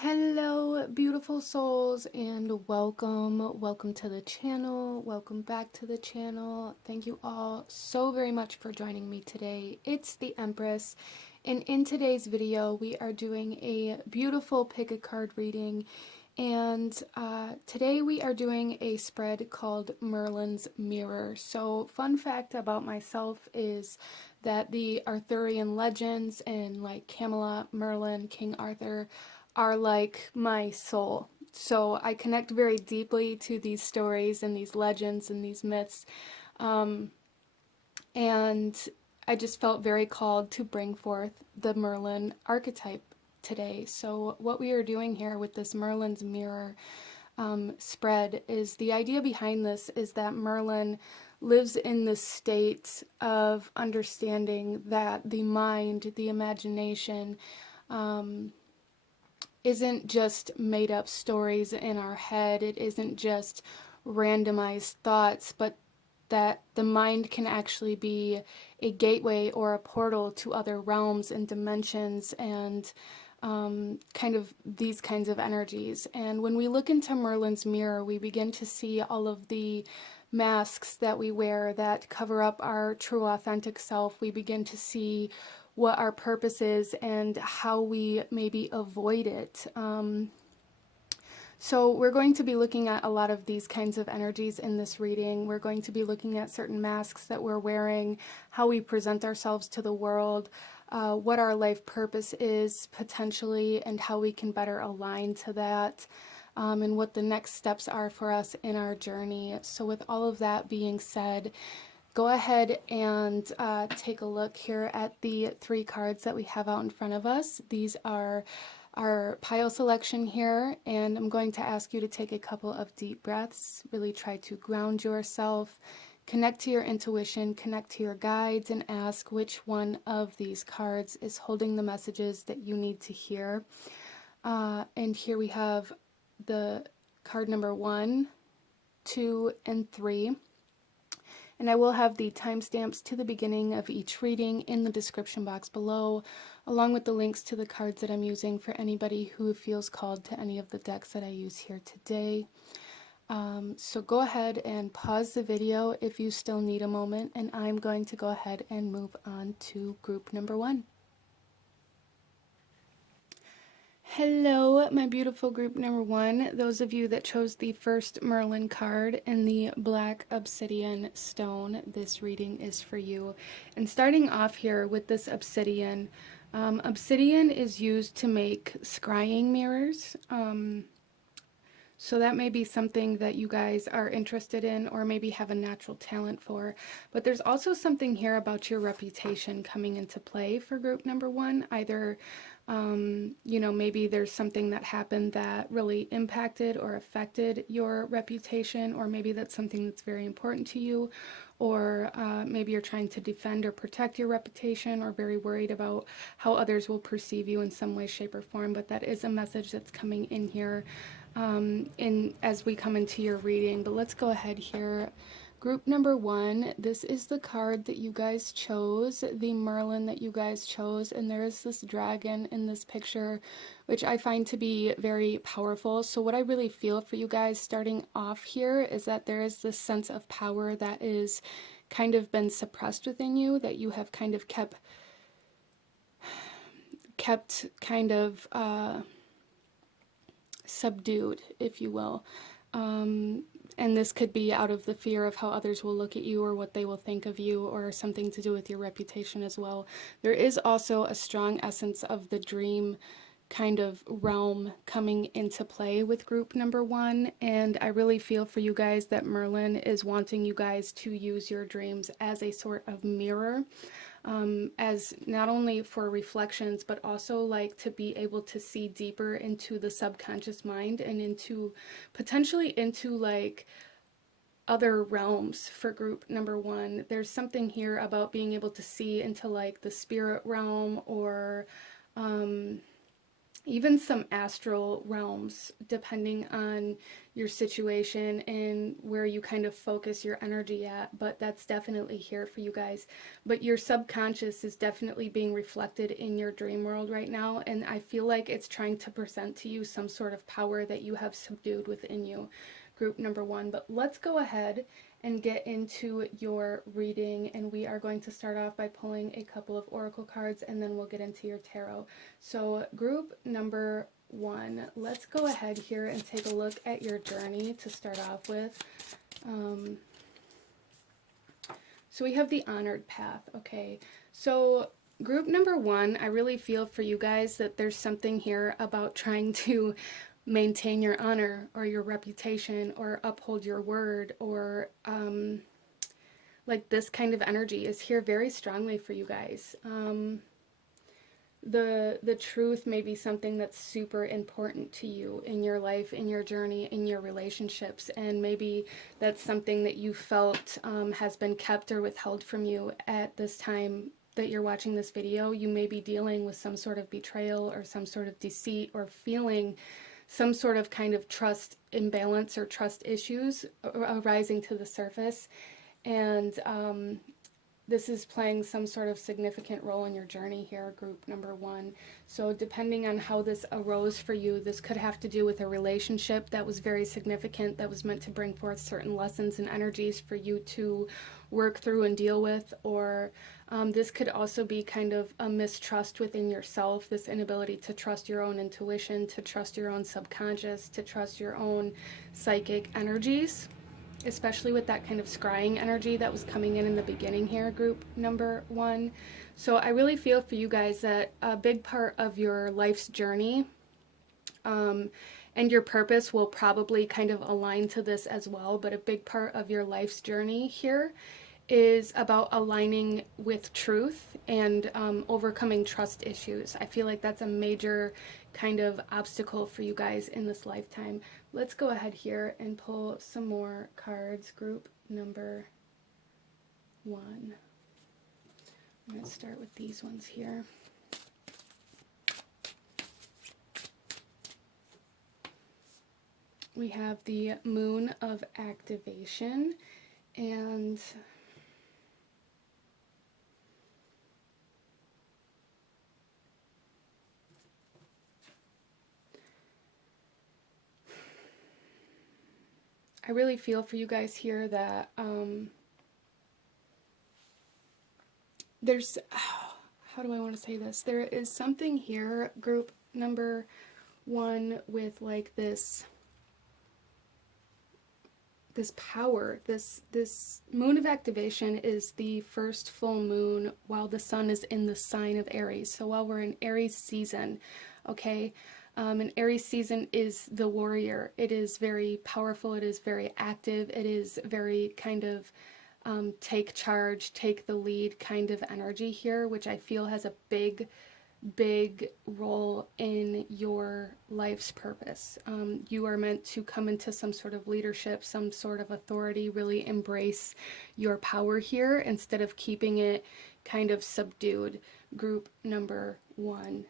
Hello, beautiful souls, and welcome to the channel. Welcome back to the channel. Thank you all so very much for joining me today. It's the Empress, and in today's video, we are doing a beautiful pick a card reading. And today we are doing a spread called Merlin's Mirror. So, fun fact about myself is that the Arthurian legends and like Camelot, Merlin, King Arthur are like my soul. So I connect very deeply to these stories and these legends and these myths. And I just felt very called to bring forth the Merlin archetype today. So what we are doing here with this Merlin's Mirror spread is the idea behind this is that Merlin lives in the state of understanding that the mind, the imagination, isn't just made up stories in our head. It isn't just randomized thoughts, but that the mind can actually be a gateway or a portal to other realms and dimensions and kind of these kinds of energies. And when we look into Merlin's mirror, we begin to see all of the masks that we wear that cover up our true authentic self. We begin to see what our purpose is and how we maybe avoid it. So we're going to be looking at a lot of these kinds of energies in this reading. We're going to be looking at certain masks that we're wearing, how we present ourselves to the world, what our life purpose is potentially, and how we can better align to that, and what the next steps are for us in our journey. So with all of that being said, go ahead and take a look here at the 3 cards that we have out in front of us. These are our pile selection here, and I'm going to ask you to take a couple of deep breaths. Really try to ground yourself, connect to your intuition, connect to your guides, and ask which one of these cards is holding the messages that you need to hear. And here we have the card number 1, 2, and 3. And I will have the timestamps to the beginning of each reading in the description box below, along with the links to the cards that I'm using for anybody who feels called to any of the decks that I use here today. So go ahead and pause the video if you still need a moment, and I'm going to go ahead and move on to group number 1. Hello, my beautiful group number 1. Those of you that chose the first Merlin card in the black obsidian stone, this reading is for you. And starting off here with this obsidian, obsidian is used to make scrying mirrors. So that may be something that you guys are interested in or maybe have a natural talent for. But there's also something here about your reputation coming into play for group number 1. Either, maybe there's something that happened that really impacted or affected your reputation, or maybe that's something that's very important to you, or maybe you're trying to defend or protect your reputation, or very worried about how others will perceive you in some way, shape, or form. But that is a message that's coming in here as we come into your reading. But let's go ahead here. Group number 1, this is the card that you guys chose, the Merlin that you guys chose, and there is this dragon in this picture, which I find to be very powerful. So what I really feel for you guys starting off here is that there is this sense of power that is kind of been suppressed within you, that you have kind of kept kind of subdued, if you will. And this could be out of the fear of how others will look at you or what they will think of you, or something to do with your reputation as well. There is also a strong essence of the dream kind of realm coming into play with group number 1, and I really feel for you guys that Merlin is wanting you guys to use your dreams as a sort of mirror, as not only for reflections, but also like to be able to see deeper into the subconscious mind and into potentially into like other realms for group number 1. There's something here about being able to see into like the spirit realm, or even some astral realms, depending on your situation and where you kind of focus your energy at. But that's definitely here for you guys. But your subconscious is definitely being reflected in your dream world right now, and I feel like it's trying to present to you some sort of power that you have subdued within you, group number one. But let's go ahead and get into your reading, and we are going to start off by pulling a couple of oracle cards, and then we'll get into your tarot. So group number one, let's go ahead here and take a look at your journey to start off with. So we have the honored path. Okay, so group number one, I really feel for you guys that there's something here about trying to maintain your honor or your reputation or uphold your word, or like this kind of energy is here very strongly for you guys. The truth may be something that's super important to you in your life, in your journey, in your relationships, and maybe that's something that you felt has been kept or withheld from you at this time that you're watching this video. You may be dealing with some sort of betrayal or some sort of deceit, or feeling some sort of kind of trust imbalance or trust issues arising to the surface. And this is playing some sort of significant role in your journey here, group number one. So depending on how this arose for you, this could have to do with a relationship that was very significant, that was meant to bring forth certain lessons and energies for you to work through and deal with, or this could also be kind of a mistrust within yourself, this inability to trust your own intuition, to trust your own subconscious, to trust your own psychic energies, especially with that kind of scrying energy that was coming in the beginning here, group number one. So I really feel for you guys that a big part of your life's journey and your purpose will probably kind of align to this as well, but a big part of your life's journey here is about aligning with truth and overcoming trust issues. I feel like that's a major kind of obstacle for you guys in this lifetime. Let's go ahead here and pull some more cards, group number one. I'm going to start with these ones here. We have the Moon of Activation, and I really feel for you guys here that there's, how do I want to say this? There is something here, group number one, with like this power. This Moon of Activation is the first full moon while the sun is in the sign of Aries. So while we're in Aries season, okay, and Aries season is the warrior. It is very powerful. It is very active. It is very kind of take charge, take the lead kind of energy here, which I feel has a big role in your life's purpose. You are meant to come into some sort of leadership, some sort of authority, really embrace your power here instead of keeping it kind of subdued, group number one.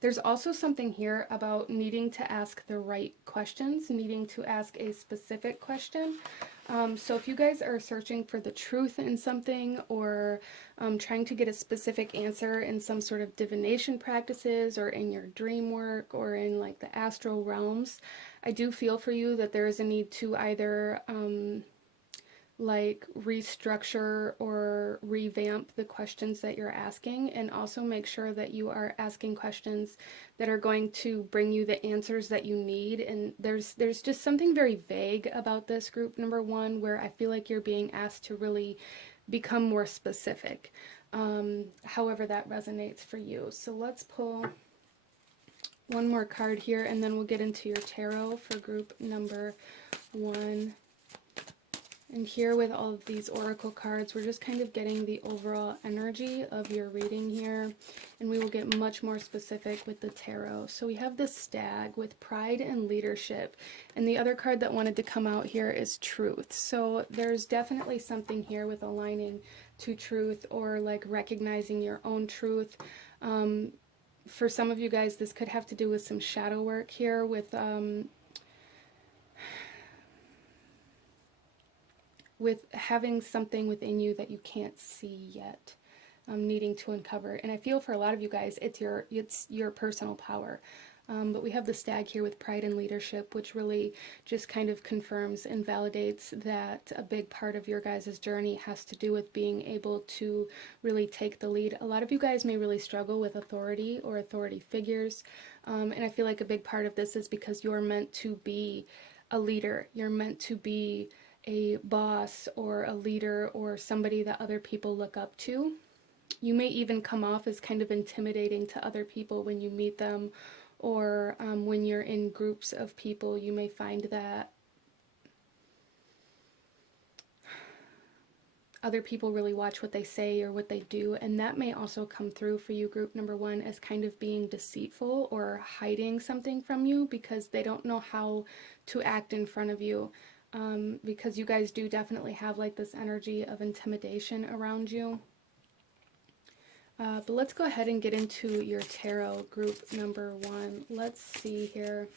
There's also something here about needing to ask the right questions, needing to ask a specific question. So if you guys are searching for the truth in something, or trying to get a specific answer in some sort of divination practices, or in your dream work, or in like the astral realms, I do feel for you that there is a need to either like restructure or revamp the questions that you're asking, and also make sure that you are asking questions that are going to bring you the answers that you need. And there's just something very vague about this, group number one, where I feel like you're being asked to really become more specific, however that resonates for you. So let's pull one more card here, and then we'll get into your tarot for group number one. And here with all of these oracle cards, we're just kind of getting the overall energy of your reading here. And we will get much more specific with the tarot. So we have the stag with pride and leadership. And the other card that wanted to come out here is truth. So there's definitely something here with aligning to truth, or like recognizing your own truth. For some of you guys, this could have to do with some shadow work here with having something within you that you can't see yet, needing to uncover. And I feel for a lot of you guys, it's your personal power. But we have the stag here with pride and leadership, which really just kind of confirms and validates that a big part of your guys' journey has to do with being able to really take the lead. A lot of you guys may really struggle with authority or authority figures. And I feel like a big part of this is because you're meant to be a leader. You're meant to be a boss or a leader or somebody that other people look up to. You may even come off as kind of intimidating to other people when you meet them, or when you're in groups of people. You may find that other people really watch what they say or what they do, and that may also come through for you, group number one, as kind of being deceitful or hiding something from you because they don't know how to act in front of you, because you guys do definitely have like this energy of intimidation around you. But let's go ahead and get into your tarot, group number one. Let's see here.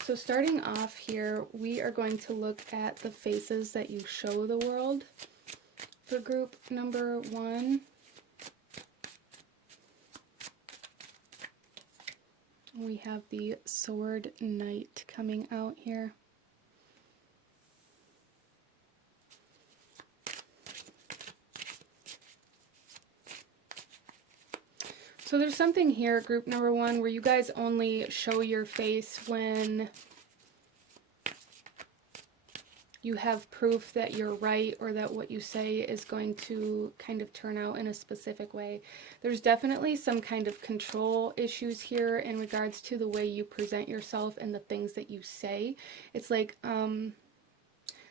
So starting off here, we are going to look at the faces that you show the world for group number one. We have the Sword Knight coming out here. So there's something here, group number one, where you guys only show your face when you have proof that you're right, or that what you say is going to kind of turn out in a specific way. There's definitely some kind of control issues here in regards to the way you present yourself and the things that you say. It's like,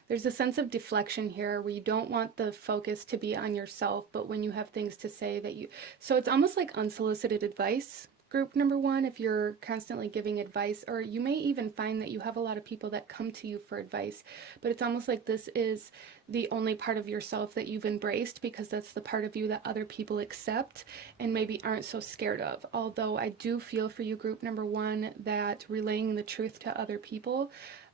there's a sense of deflection here where you don't want the focus to be on yourself, but when you have things to say that you... So it's almost like unsolicited advice, group number one, if you're constantly giving advice, or you may even find that you have a lot of people that come to you for advice, but it's almost like this is the only part of yourself that you've embraced because that's the part of you that other people accept and maybe aren't so scared of. Although I do feel for you, group number one, that relaying the truth to other people,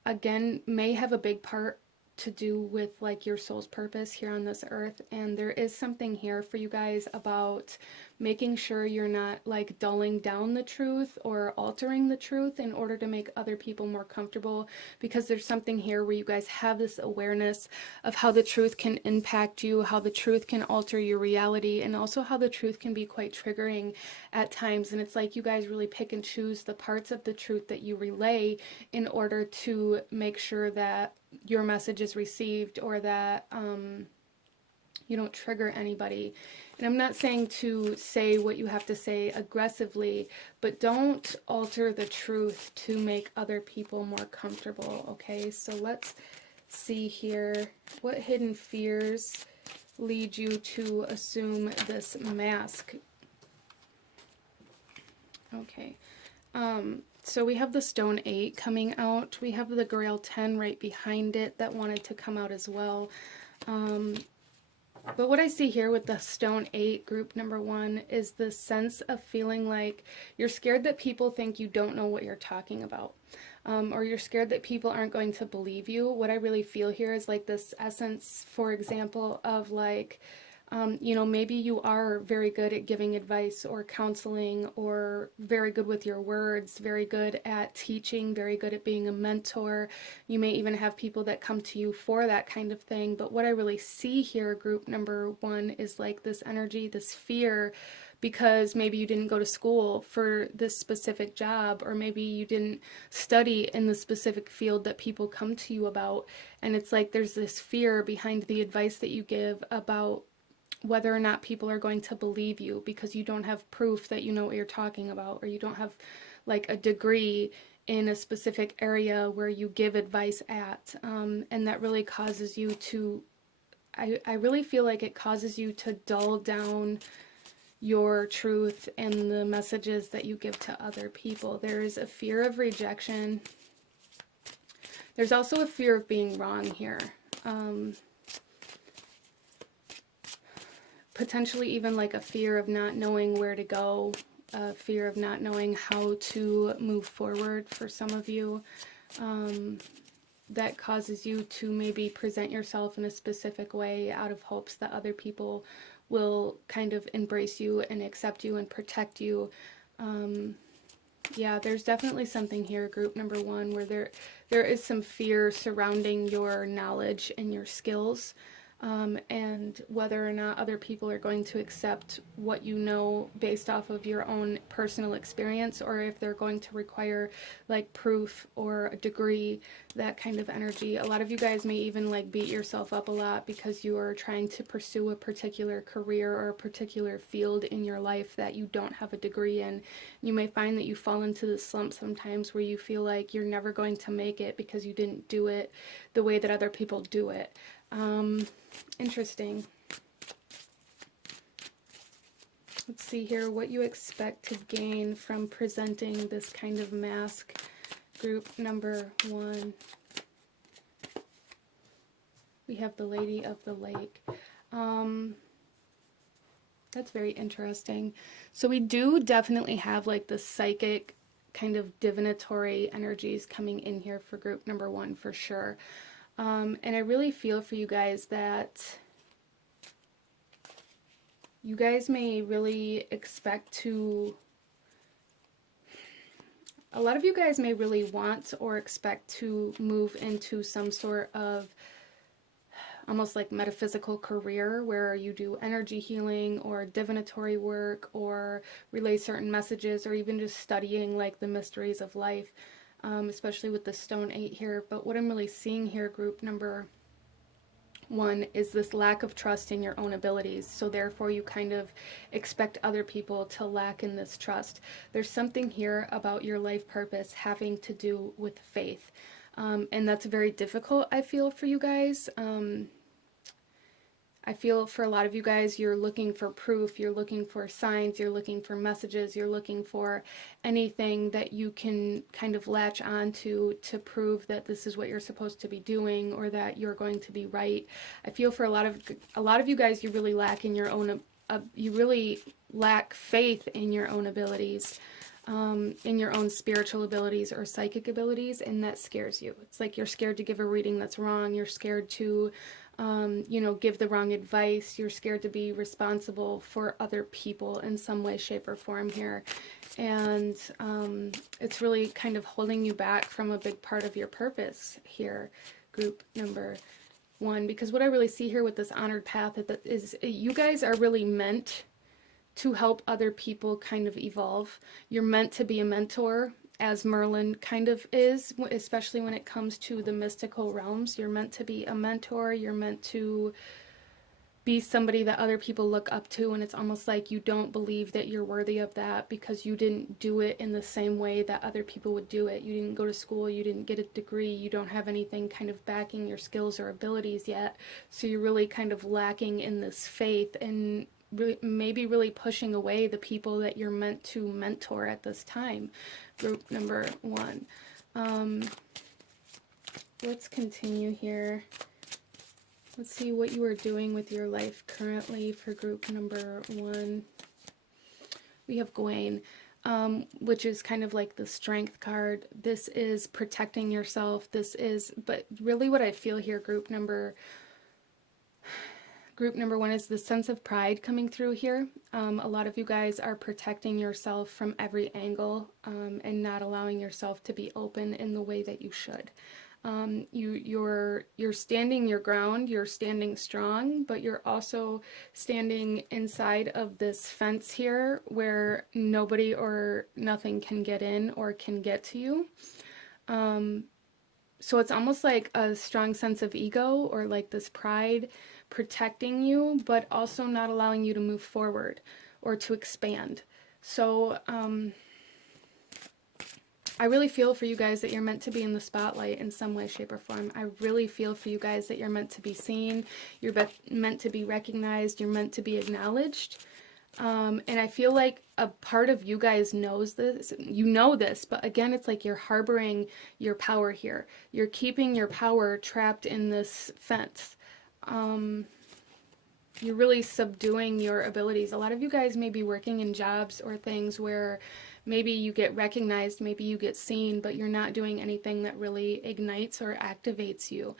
again, may have a big part to do with like your soul's purpose here on this earth. And there is something here for you guys about making sure you're not like dulling down the truth or altering the truth in order to make other people more comfortable, because there's something here where you guys have this awareness of how the truth can impact you, how the truth can alter your reality, and also how the truth can be quite triggering at times. And it's like you guys really pick and choose the parts of the truth that you relay in order to make sure that your message is received, or that you don't trigger anybody. And I'm not saying to say what you have to say aggressively, but don't alter the truth to make other people more comfortable, okay? So let's see here. What hidden fears lead you to assume this mask? Okay. So we have the Stone 8 coming out. We have the Grail 10 right behind it that wanted to come out as well. But what I see here with the Stone 8, group number one, is the sense of feeling like you're scared that people think you don't know what you're talking about. Or you're scared that people aren't going to believe you. What I really feel here is like this essence, for example, of like, you know, maybe you are very good at giving advice or counseling, or very good with your words, very good at teaching, very good at being a mentor. You may even have people that come to you for that kind of thing. But what I really see here, group number one, is like this energy, this fear, because maybe you didn't go to school for this specific job, or maybe you didn't study in the specific field that people come to you about. And it's like there's this fear behind the advice that you give about whether or not people are going to believe you, because you don't have proof that you know what you're talking about, or you don't have like a degree in a specific area where you give advice at, and that really causes you to, I really feel like it causes you to dull down your truth and the messages that you give to other people. There is a fear of rejection. There's also a fear of being wrong here. Potentially even like a fear of not knowing where to go, a fear of not knowing how to move forward for some of you. That causes you to maybe present yourself in a specific way out of hopes that other people will kind of embrace you and accept you and protect you. Yeah, there's definitely something here, group number one, where there is some fear surrounding your knowledge and your skills, and whether or not other people are going to accept what you know based off of your own personal experience, or if they're going to require like proof or a degree, that kind of energy. A lot of you guys may even like beat yourself up a lot because you are trying to pursue a particular career or a particular field in your life that you don't have a degree in. You may find that you fall into the slump sometimes where you feel like you're never going to make it because you didn't do it the way that other people do it. Interesting. Let's see here what you expect to gain from presenting this kind of mask, group number one. We have the Lady of the Lake. That's very interesting. So we do definitely have like the psychic kind of divinatory energies coming in here for group number one for sure. And I really feel for you guys that you guys may really expect to, a lot of you guys may really want or expect to move into some sort of almost like metaphysical career where you do energy healing or divinatory work or relay certain messages, or even just studying like the mysteries of life. Especially with the Stone 8 here. But what I'm really seeing here, group number one, is this lack of trust in your own abilities. So therefore you kind of expect other people to lack in this trust. There's something here about your life purpose having to do with faith. And that's very difficult, I feel, for you guys. I feel for a lot of you guys, you're looking for proof, you're looking for signs, you're looking for messages, you're looking for anything that you can kind of latch onto to prove that this is what you're supposed to be doing or that you're going to be right. I feel for a lot of you guys, you really lack in your own, you really lack faith in your own abilities, in your own spiritual abilities or psychic abilities, and that scares you. It's like you're scared to give a reading that's wrong, you're scared to you know, give the wrong advice. You're scared to be responsible for other people in some way, shape, or form here. And it's really kind of holding you back from a big part of your purpose here, group number one. Because what I really see here with this honored path is you guys are really meant to help other people kind of evolve. You're meant to be a mentor, as Merlin kind of is, especially when it comes to the mystical realms. You're meant to be a mentor. You're meant to be somebody that other people look up to, and it's almost like you don't believe that you're worthy of that because you didn't do it in the same way that other people would do it. You didn't go to school, you didn't get a degree, you don't have anything kind of backing your skills or abilities yet, so you're really kind of lacking in this faith and really, maybe really pushing away the people that you're meant to mentor at this time, group number one. Let's continue here. Let's see what you are doing with your life currently for group number one. We have Gawain, which is kind of like the strength card. This is protecting yourself. This is, but really what I feel here, group number one, is the sense of pride coming through here. A lot of you guys are protecting yourself from every angle, and not allowing yourself to be open in the way that you should. You're standing your ground, you're standing strong, but you're also standing inside of this fence here where nobody or nothing can get in or can get to you. So it's almost like a strong sense of ego or like this pride protecting you, but also not allowing you to move forward or to expand. So I really feel for you guys that you're meant to be in the spotlight in some way, shape, or form. I really feel for you guys that you're meant to be seen, you're meant to be recognized, you're meant to be acknowledged. And I feel like a part of you guys knows this, you know this, but again, it's like you're harboring your power here. You're keeping your power trapped in this fence. You're really subduing your abilities. A lot of you guys may be working in jobs or things where maybe you get recognized, maybe you get seen, but you're not doing anything that really ignites or activates you.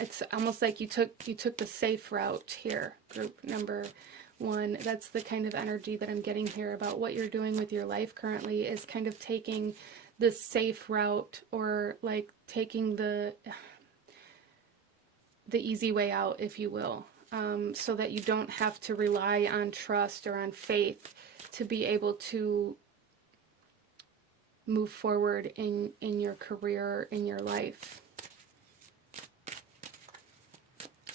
It's almost like you took the safe route here, group number 1. That's the kind of energy that I'm getting here about what you're doing with your life currently, is kind of taking the safe route, or like taking the easy way out, if you will, so that you don't have to rely on trust or on faith to be able to move forward in your career, in your life.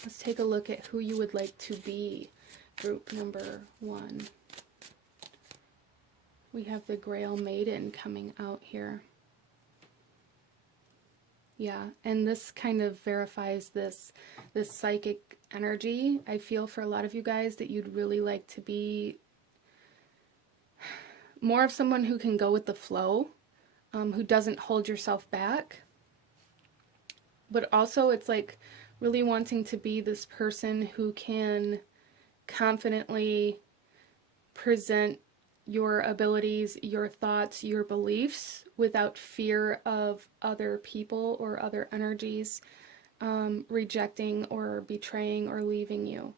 Let's take a look at who you would like to be, group number 1. We have the Grail Maiden coming out here. Yeah, and this kind of verifies this psychic energy. I feel for a lot of you guys that you'd really like to be more of someone who can go with the flow, who doesn't hold yourself back. But also it's like really wanting to be this person who can confidently present your abilities, your thoughts, your beliefs without fear of other people or other energies rejecting or betraying or leaving you.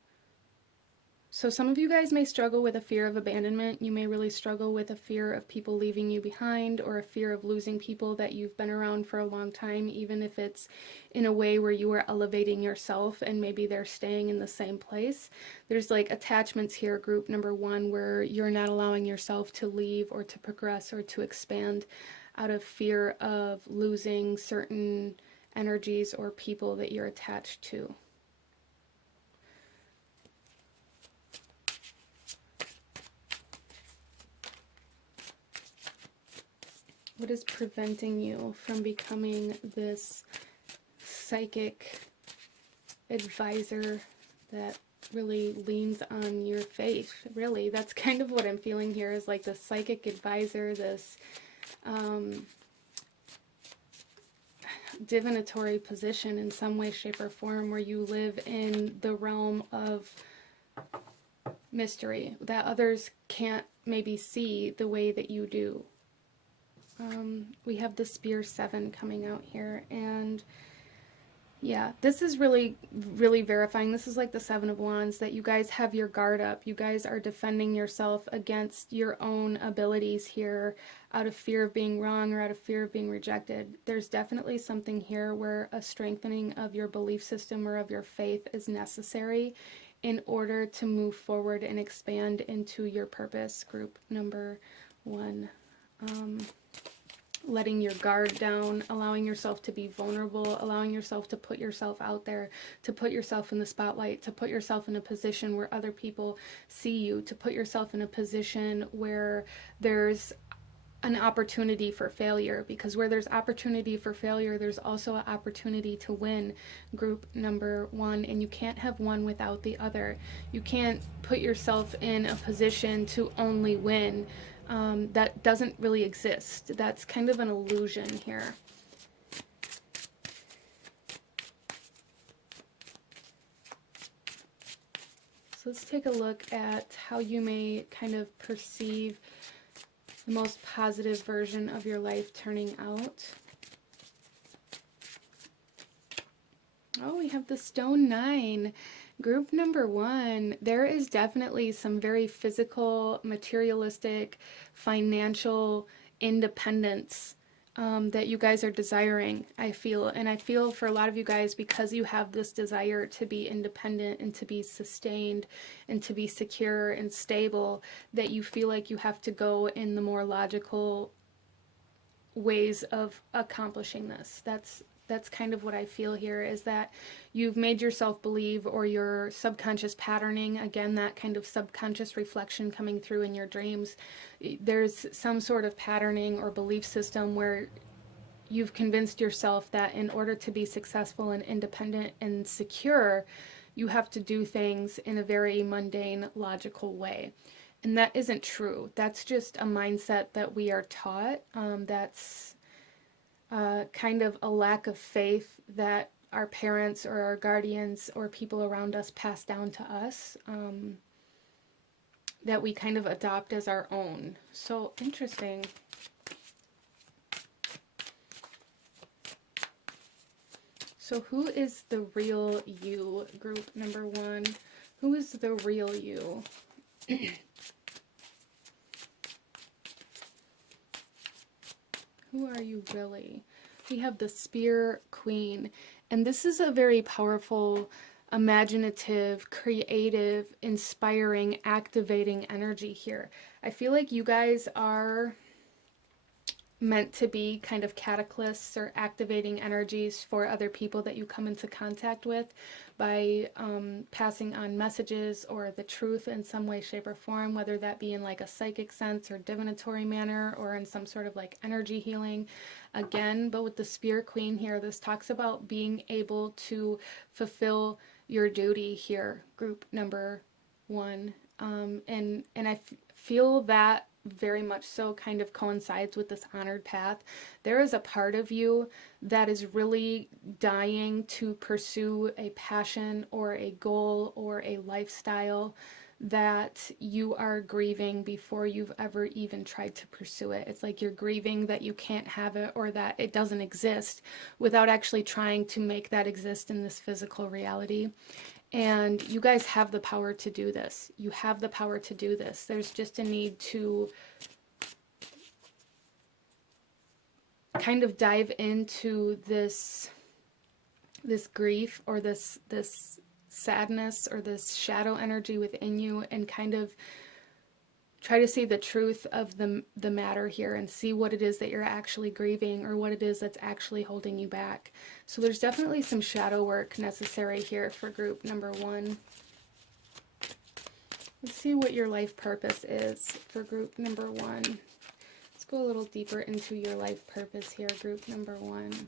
So some of you guys may struggle with a fear of abandonment. You may really struggle with a fear of people leaving you behind, or a fear of losing people that you've been around for a long time, even if it's in a way where you are elevating yourself and maybe they're staying in the same place. There's like attachments here, group number 1, where you're not allowing yourself to leave or to progress or to expand out of fear of losing certain energies or people that you're attached to. What is preventing you from becoming this psychic advisor that really leans on your faith? Really, that's kind of what I'm feeling here, is like the psychic advisor, this divinatory position in some way, shape, or form, where you live in the realm of mystery that others can't maybe see the way that you do. We have the Spear 7 coming out here, and yeah, this is really, really verifying. This is like the 7 of Wands, that you guys have your guard up. You guys are defending yourself against your own abilities here out of fear of being wrong or out of fear of being rejected. There's definitely something here where a strengthening of your belief system or of your faith is necessary in order to move forward and expand into your purpose, group number 1. Letting your guard down, allowing yourself to be vulnerable, allowing yourself to put yourself out there, to put yourself in the spotlight, to put yourself in a position where other people see you, to put yourself in a position where there's an opportunity for failure, because where there's opportunity for failure, there's also an opportunity to win, group number 1, and you can't have one without the other. You can't put yourself in a position to only win. That doesn't really exist. That's kind of an illusion here. So let's take a look at how you may kind of perceive the most positive version of your life turning out. Oh, we have the Stone 9. Group number 1, there is definitely some very physical, materialistic, financial independence that you guys are desiring, I feel. And I feel for a lot of you guys, because you have this desire to be independent and to be sustained and to be secure and stable, that you feel like you have to go in the more logical ways of accomplishing this. That's That's kind of what I feel here, is that you've made yourself believe, or your subconscious patterning, again, that kind of subconscious reflection coming through in your dreams. There's some sort of patterning or belief system where you've convinced yourself that in order to be successful and independent and secure, you have to do things in a very mundane, logical way. And that isn't true. That's just a mindset that we are taught. That's kind of a lack of faith that our parents or our guardians or people around us pass down to us, that we kind of adopt as our own. So interesting. So who is the real you, group number 1? Who is the real you? Who are you really? We have the Spear Queen, and this is a very powerful, imaginative, creative, inspiring, activating energy here. I feel like you guys are meant to be kind of catalysts or activating energies for other people that you come into contact with by passing on messages or the truth in some way, shape, or form, whether that be in like a psychic sense or divinatory manner, or in some sort of like energy healing. Again, but with the Spear Queen here, this talks about being able to fulfill your duty here, group number 1. And I feel that very much so kind of coincides with this honored path. There is a part of you that is really dying to pursue a passion or a goal or a lifestyle that you are grieving before you've ever even tried to pursue it. It's like you're grieving that you can't have it, or that it doesn't exist, without actually trying to make that exist in this physical reality. And you guys have the power to do this. You have the power to do this. There's just a need to kind of dive into this grief, or this sadness, or this shadow energy within you, and kind of try to see the truth of the matter here, and see what it is that you're actually grieving, or what it is that's actually holding you back. So there's definitely some shadow work necessary here for group number 1. Let's see what your life purpose is for group number 1. Let's go a little deeper into your life purpose here, group number 1.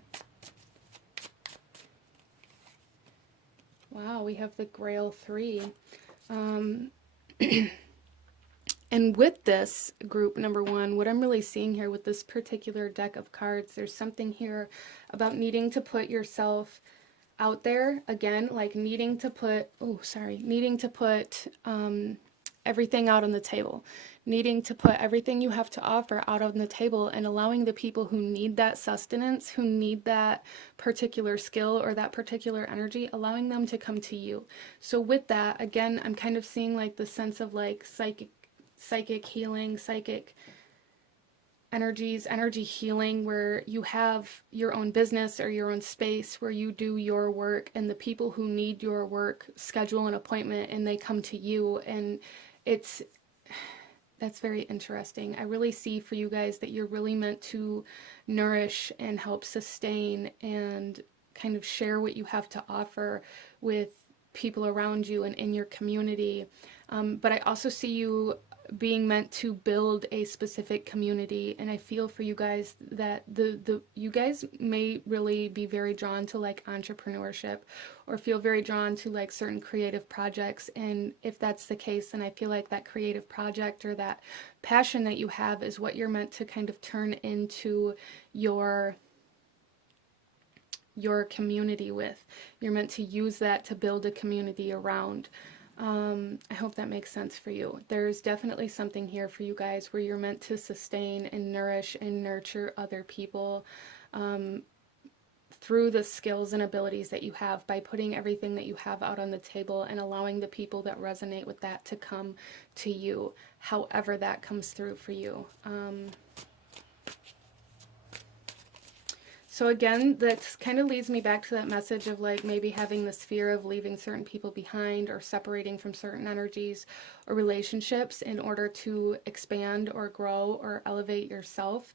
Wow, we have the Grail 3. And with this group number 1, what I'm really seeing here with this particular deck of cards, there's something here about needing to put yourself out there, again, like needing to put everything out on the table, needing to put everything you have to offer out on the table, and allowing the people who need that sustenance, who need that particular skill or that particular energy, allowing them to come to you. So with that, again, I'm kind of seeing like the sense of like psychic healing, psychic energies, energy healing, where you have your own business or your own space where you do your work, and the people who need your work schedule an appointment and they come to you. And that's very interesting. I really see for you guys that you're really meant to nourish and help sustain and kind of share what you have to offer with people around you and in your community. But I also see you being meant to build a specific community, and I feel for you guys that you guys may really be very drawn to like entrepreneurship, or feel very drawn to like certain creative projects. And if that's the case, then I feel like that creative project or that passion that you have is what you're meant to kind of turn into your community with. You're meant to use that to build a community around. I hope that makes sense for you. There's definitely something here for you guys where you're meant to sustain and nourish and nurture other people through the skills and abilities that you have, by putting everything that you have out on the table and allowing the people that resonate with that to come to you, however that comes through for you. So again, that kind of leads me back to that message of like maybe having this fear of leaving certain people behind, or separating from certain energies or relationships in order to expand or grow or elevate yourself.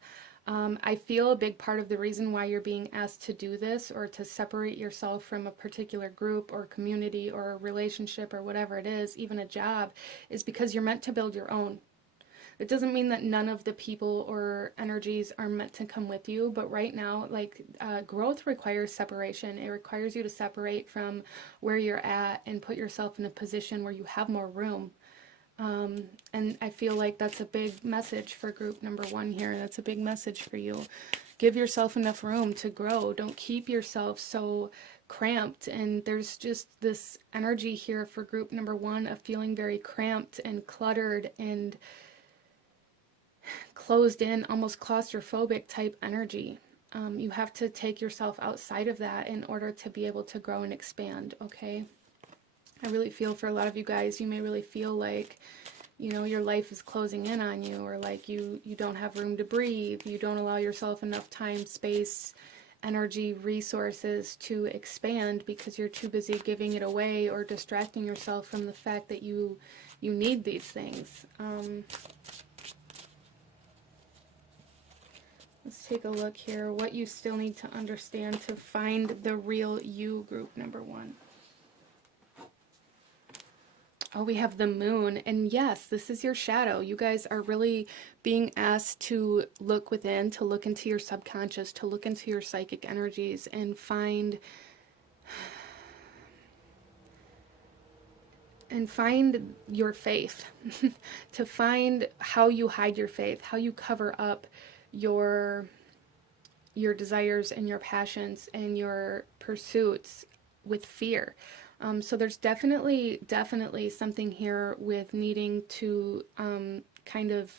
I feel a big part of the reason why you're being asked to do this or to separate yourself from a particular group or community or a relationship or whatever it is, even a job, is because you're meant to build your own. It doesn't mean that none of the people or energies are meant to come with you, but right now, like, growth requires separation. It requires you to separate from where you're at and put yourself in a position where you have more room. And I feel like that's a big message for group number 1 here. That's a big message for you. Give yourself enough room to grow. Don't keep yourself so cramped. And there's just this energy here for group number 1 of feeling very cramped and cluttered and closed in, almost claustrophobic type energy. You have to take yourself outside of that in order to be able to grow and expand, okay? I really feel for a lot of you guys, you may really feel like, you know, your life is closing in on you, or like you don't have room to breathe, you don't allow yourself enough time, space, energy, resources to expand because you're too busy giving it away or distracting yourself from the fact that you need these things. Let's take a look here. What you still need to understand to find the real you, group number 1. Oh, we have the moon. And yes, this is your shadow. You guys are really being asked to look within, to look into your subconscious, to look into your psychic energies and find your faith. To find how you hide your faith, how you cover up your desires and your passions and your pursuits with fear. So there's definitely something here with needing to kind of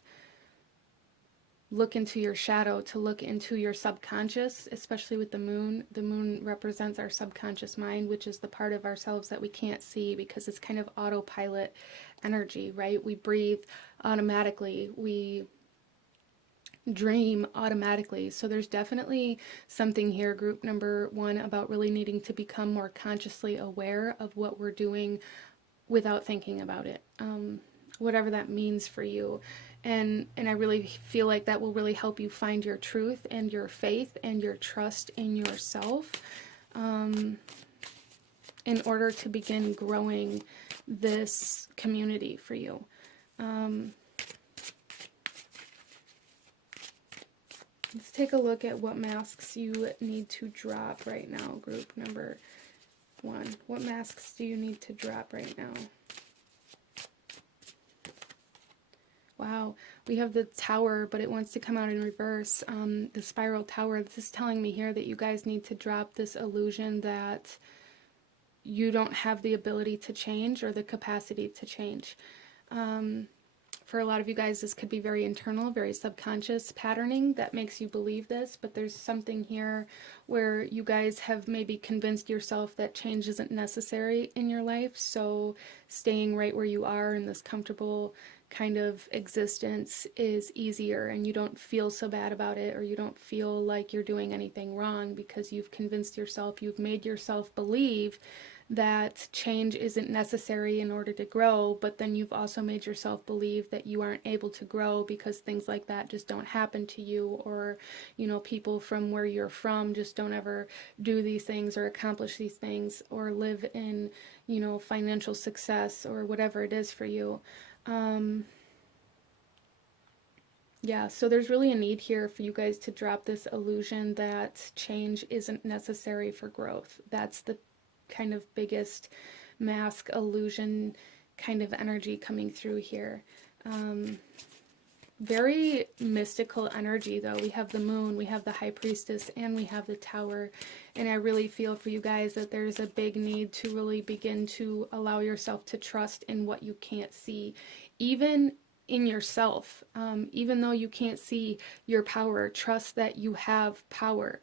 look into your shadow, to look into your subconscious, especially with the moon. The moon represents our subconscious mind, which is the part of ourselves that we can't see because it's kind of autopilot energy, right? We breathe automatically. We dream automatically. So there's definitely something here, group number 1, about really needing to become more consciously aware of what we're doing without thinking about it, whatever that means for you. And I really feel like that will really help you find your truth and your faith and your trust in yourself, in order to begin growing this community for you. Let's take a look at what masks you need to drop right now, group number 1. What masks do you need to drop right now? Wow, we have the Tower, but it wants to come out in reverse. The Spiral Tower. This is telling me here that you guys need to drop this illusion that you don't have the ability to change or the capacity to change. For a lot of you guys, this could be very internal, very subconscious patterning that makes you believe this, but there's something here where you guys have maybe convinced yourself that change isn't necessary in your life, so staying right where you are in this comfortable kind of existence is easier, and you don't feel so bad about it, or you don't feel like you're doing anything wrong because you've convinced yourself, you've made yourself believe that change isn't necessary in order to grow, but then you've also made yourself believe that you aren't able to grow because things like that just don't happen to you, or, you know, people from where you're from just don't ever do these things or accomplish these things or live in, you know, financial success or whatever it is for you. Yeah, so there's really a need here for you guys to drop this illusion that change isn't necessary for growth. That's the kind of biggest mask illusion kind of energy coming through here. Very mystical energy, though. We have the moon, we have the high priestess, and we have the Tower. And I really feel for you guys that there's a big need to really begin to allow yourself to trust in what you can't see, even in yourself. Even though you can't see your power, trust that you have power.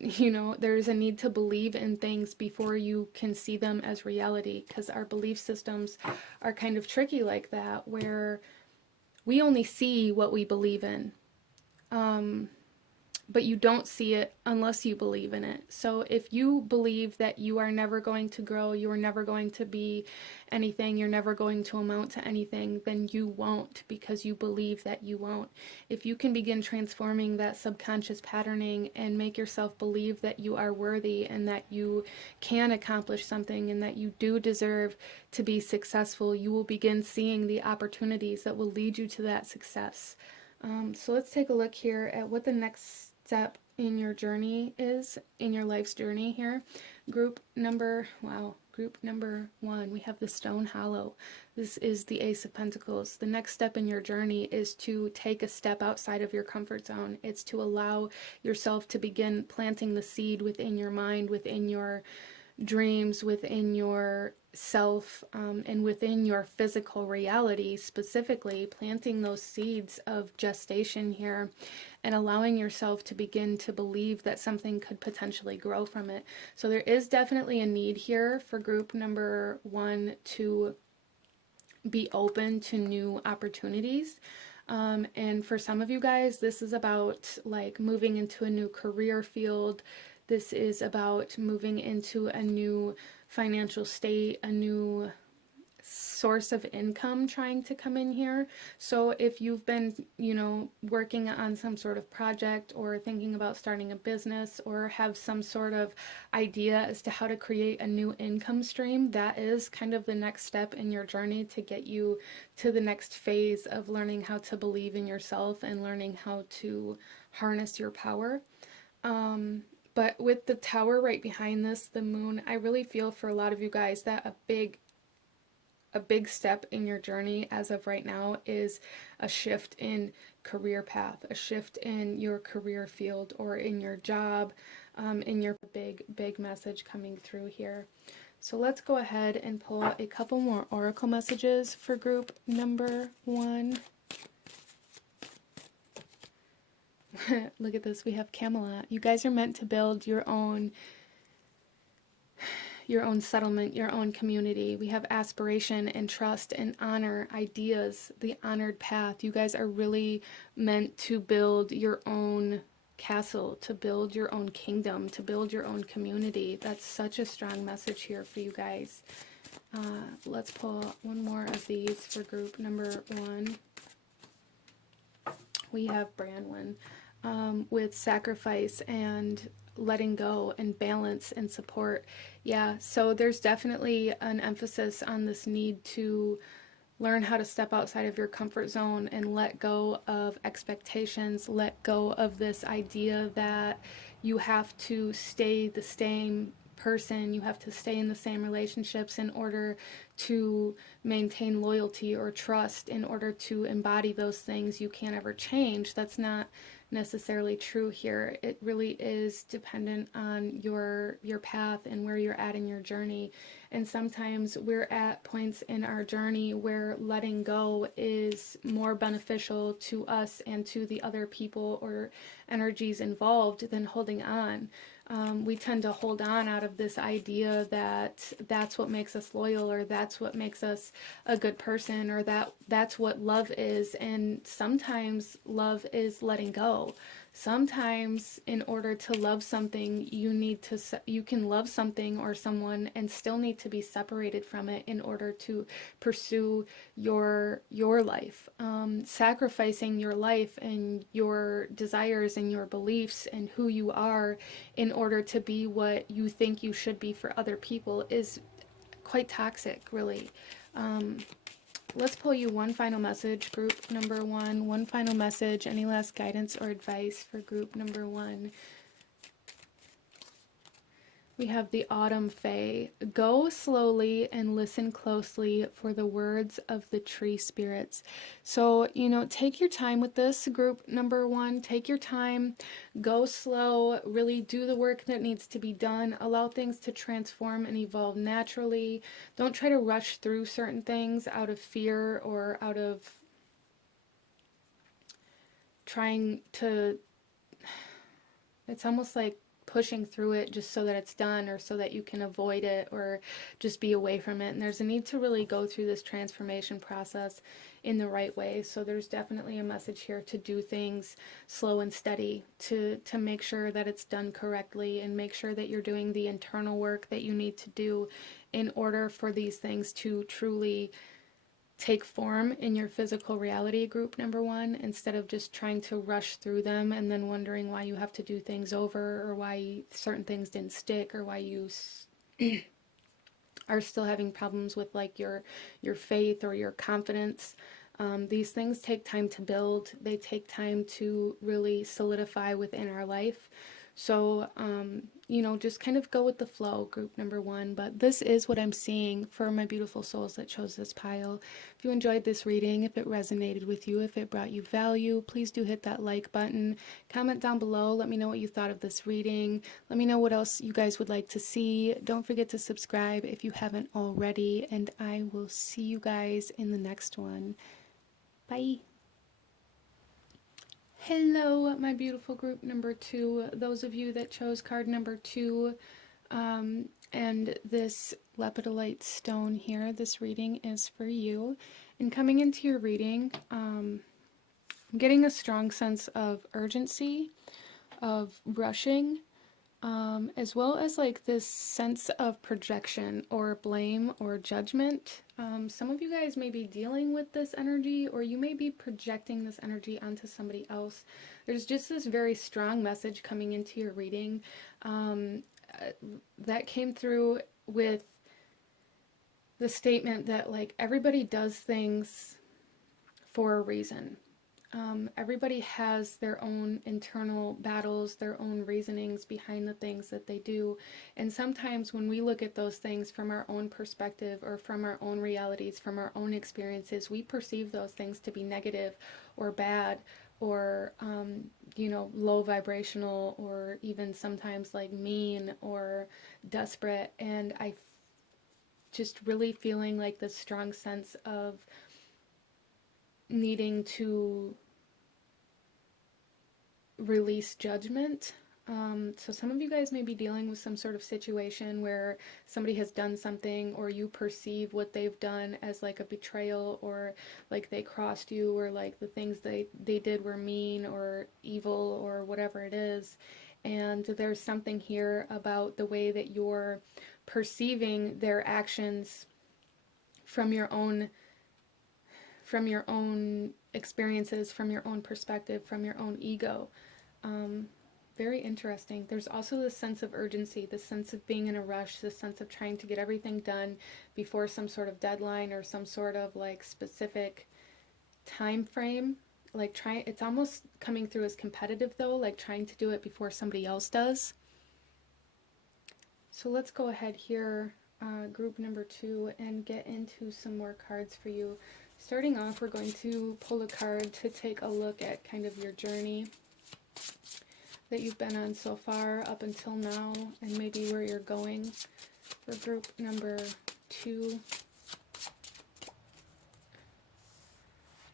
You know, there's a need to believe in things before you can see them as reality, because our belief systems are kind of tricky like that, where we only see what we believe in. but you don't see it unless you believe in it. So if you believe that you are never going to grow, you are never going to be anything, you're never going to amount to anything, then you won't, because you believe that you won't. If you can begin transforming that subconscious patterning and make yourself believe that you are worthy and that you can accomplish something and that you do deserve to be successful, you will begin seeing the opportunities that will lead you to that success. So let's take a look here at what the next step in your journey is, in your life's journey here. Group number 1, we have the Stone Hollow. This is the Ace of Pentacles. The next step in your journey is to take a step outside of your comfort zone. It's to allow yourself to begin planting the seed within your mind, within your dreams, within your self, and within your physical reality, specifically planting those seeds of gestation here and allowing yourself to begin to believe that something could potentially grow from it. So there is definitely a need here for group number 1 to be open to new opportunities. And for some of you guys, this is about like moving into a new career field. This is about moving into a new financial state, a new source of income trying to come in here. So if you've been, working on some sort of project or thinking about starting a business or have some sort of idea as to how to create a new income stream, that is kind of the next step in your journey to get you to the next phase of learning how to believe in yourself and learning how to harness your power. But with the Tower right behind this, the Moon, I really feel for a lot of you guys that a big step in your journey as of right now is a shift in career path, a shift in your career field or in your job, in your big message coming through here. So let's go ahead and pull a couple more oracle messages for group number 1. Look at this, we have Camelot. You guys are meant to build your own settlement, your own community. We have aspiration and trust and honor, ideas, the honored path. You guys are really meant to build your own castle, to build your own kingdom, to build your own community. That's such a strong message here for you guys. Let's pull one more of these for group number 1. We have Branwyn. With sacrifice and letting go and balance and support. Yeah, so there's definitely an emphasis on this need to learn how to step outside of your comfort zone and let go of expectations, let go of this idea that you have to stay the same person, you have to stay in the same relationships in order to maintain loyalty or trust, in order to embody those things you can't ever change. That's not necessarily true here. It really is dependent on your path and where you're at in your journey. And sometimes we're at points in our journey where letting go is more beneficial to us and to the other people or energies involved than holding on. We tend to hold on out of this idea that that's what makes us loyal, or that's what makes us a good person, or that's what love is. And sometimes love is letting go. Sometimes in order to love something, you can love something or someone and still need to be separated from it in order to pursue your life. Sacrificing your life and your desires and your beliefs and who you are in order to be what you think you should be for other people is quite toxic, really. Let's pull you one final message, group number 1. One final message. Any last guidance or advice for group number 1? We have the Autumn Fae. Go slowly and listen closely for the words of the tree spirits. So, take your time with this, group number 1. Take your time. Go slow. Really do the work that needs to be done. Allow things to transform and evolve naturally. Don't try to rush through certain things out of fear or out of trying to... It's almost like pushing through it just so that it's done, or so that you can avoid it or just be away from it. And there's a need to really go through this transformation process in the right way. So there's definitely a message here to do things slow and steady, to make sure that it's done correctly, and make sure that you're doing the internal work that you need to do in order for these things to truly take form in your physical reality, group number one, instead of just trying to rush through them and then wondering why you have to do things over, or why certain things didn't stick, or why you are still having problems with like your faith or your confidence. These things take time to build. They take time to really solidify within our life. So, you know, just kind of go with the flow, group number one. But this is what I'm seeing for my beautiful souls that chose this pile. If you enjoyed this reading, if it resonated with you, if it brought you value, please do hit that like button. Comment down below. Let me know what you thought of this reading. Let me know what else you guys would like to see. Don't forget to subscribe if you haven't already. And I will see you guys in the next one. Bye. Hello, my beautiful group number two. Those of you that chose card number two, and this lepidolite stone here, this reading is for you. And coming into your reading, I'm getting a strong sense of urgency, of rushing, as well as like this sense of projection or blame or judgment. Some of you guys may be dealing with this energy, or you may be projecting this energy onto somebody else. There's just this very strong message coming into your reading that came through with the statement that like everybody does things for a reason. Everybody has their own internal battles, their own reasonings behind the things that they do. And sometimes when we look at those things from our own perspective, or from our own realities, from our own experiences, we perceive those things to be negative or bad, or, you know, low vibrational, or even sometimes like mean or desperate. And I just really feeling like this strong sense of needing to release judgment. So some of you guys may be dealing with some sort of situation where somebody has done something, or you perceive what they've done as like a betrayal, or like they crossed you, or like the things they did were mean or evil or whatever it is. And there's something here about the way that you're perceiving their actions from your own experiences, from your own perspective, from your own ego. Very interesting. There's also this sense of urgency, this sense of being in a rush, this sense of trying to get everything done before some sort of deadline, or some sort of like specific time frame. Like it's almost coming through as competitive though, like trying to do it before somebody else does. So let's go ahead here, group number two, and get into some more cards for you. Starting off, we're going to pull a card to take a look at kind of your journey that you've been on so far up until now, and maybe where you're going for group number two.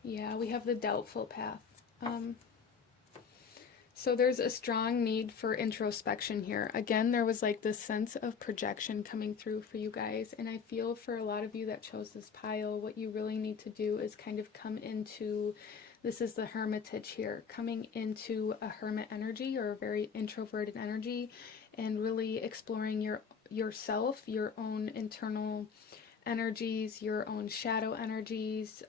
Yeah, we have the doubtful path. So there's a strong need for introspection here. Again, there was like this sense of projection coming through for you guys. And I feel for a lot of you that chose this pile, what you really need to do is kind of come into, this is the hermitage here, coming into a hermit energy, or a very introverted energy, and really exploring yourself, your own internal energies, your own shadow energies,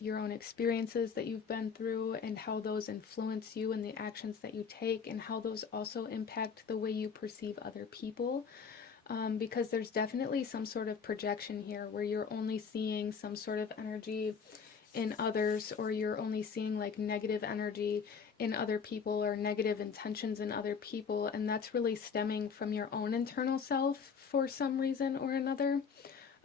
your own experiences that you've been through, and how those influence you and the actions that you take, and how those also impact the way you perceive other people. Because there's definitely some sort of projection here where you're only seeing some sort of energy in others, or you're only seeing like negative energy in other people, or negative intentions in other people, and that's really stemming from your own internal self for some reason or another.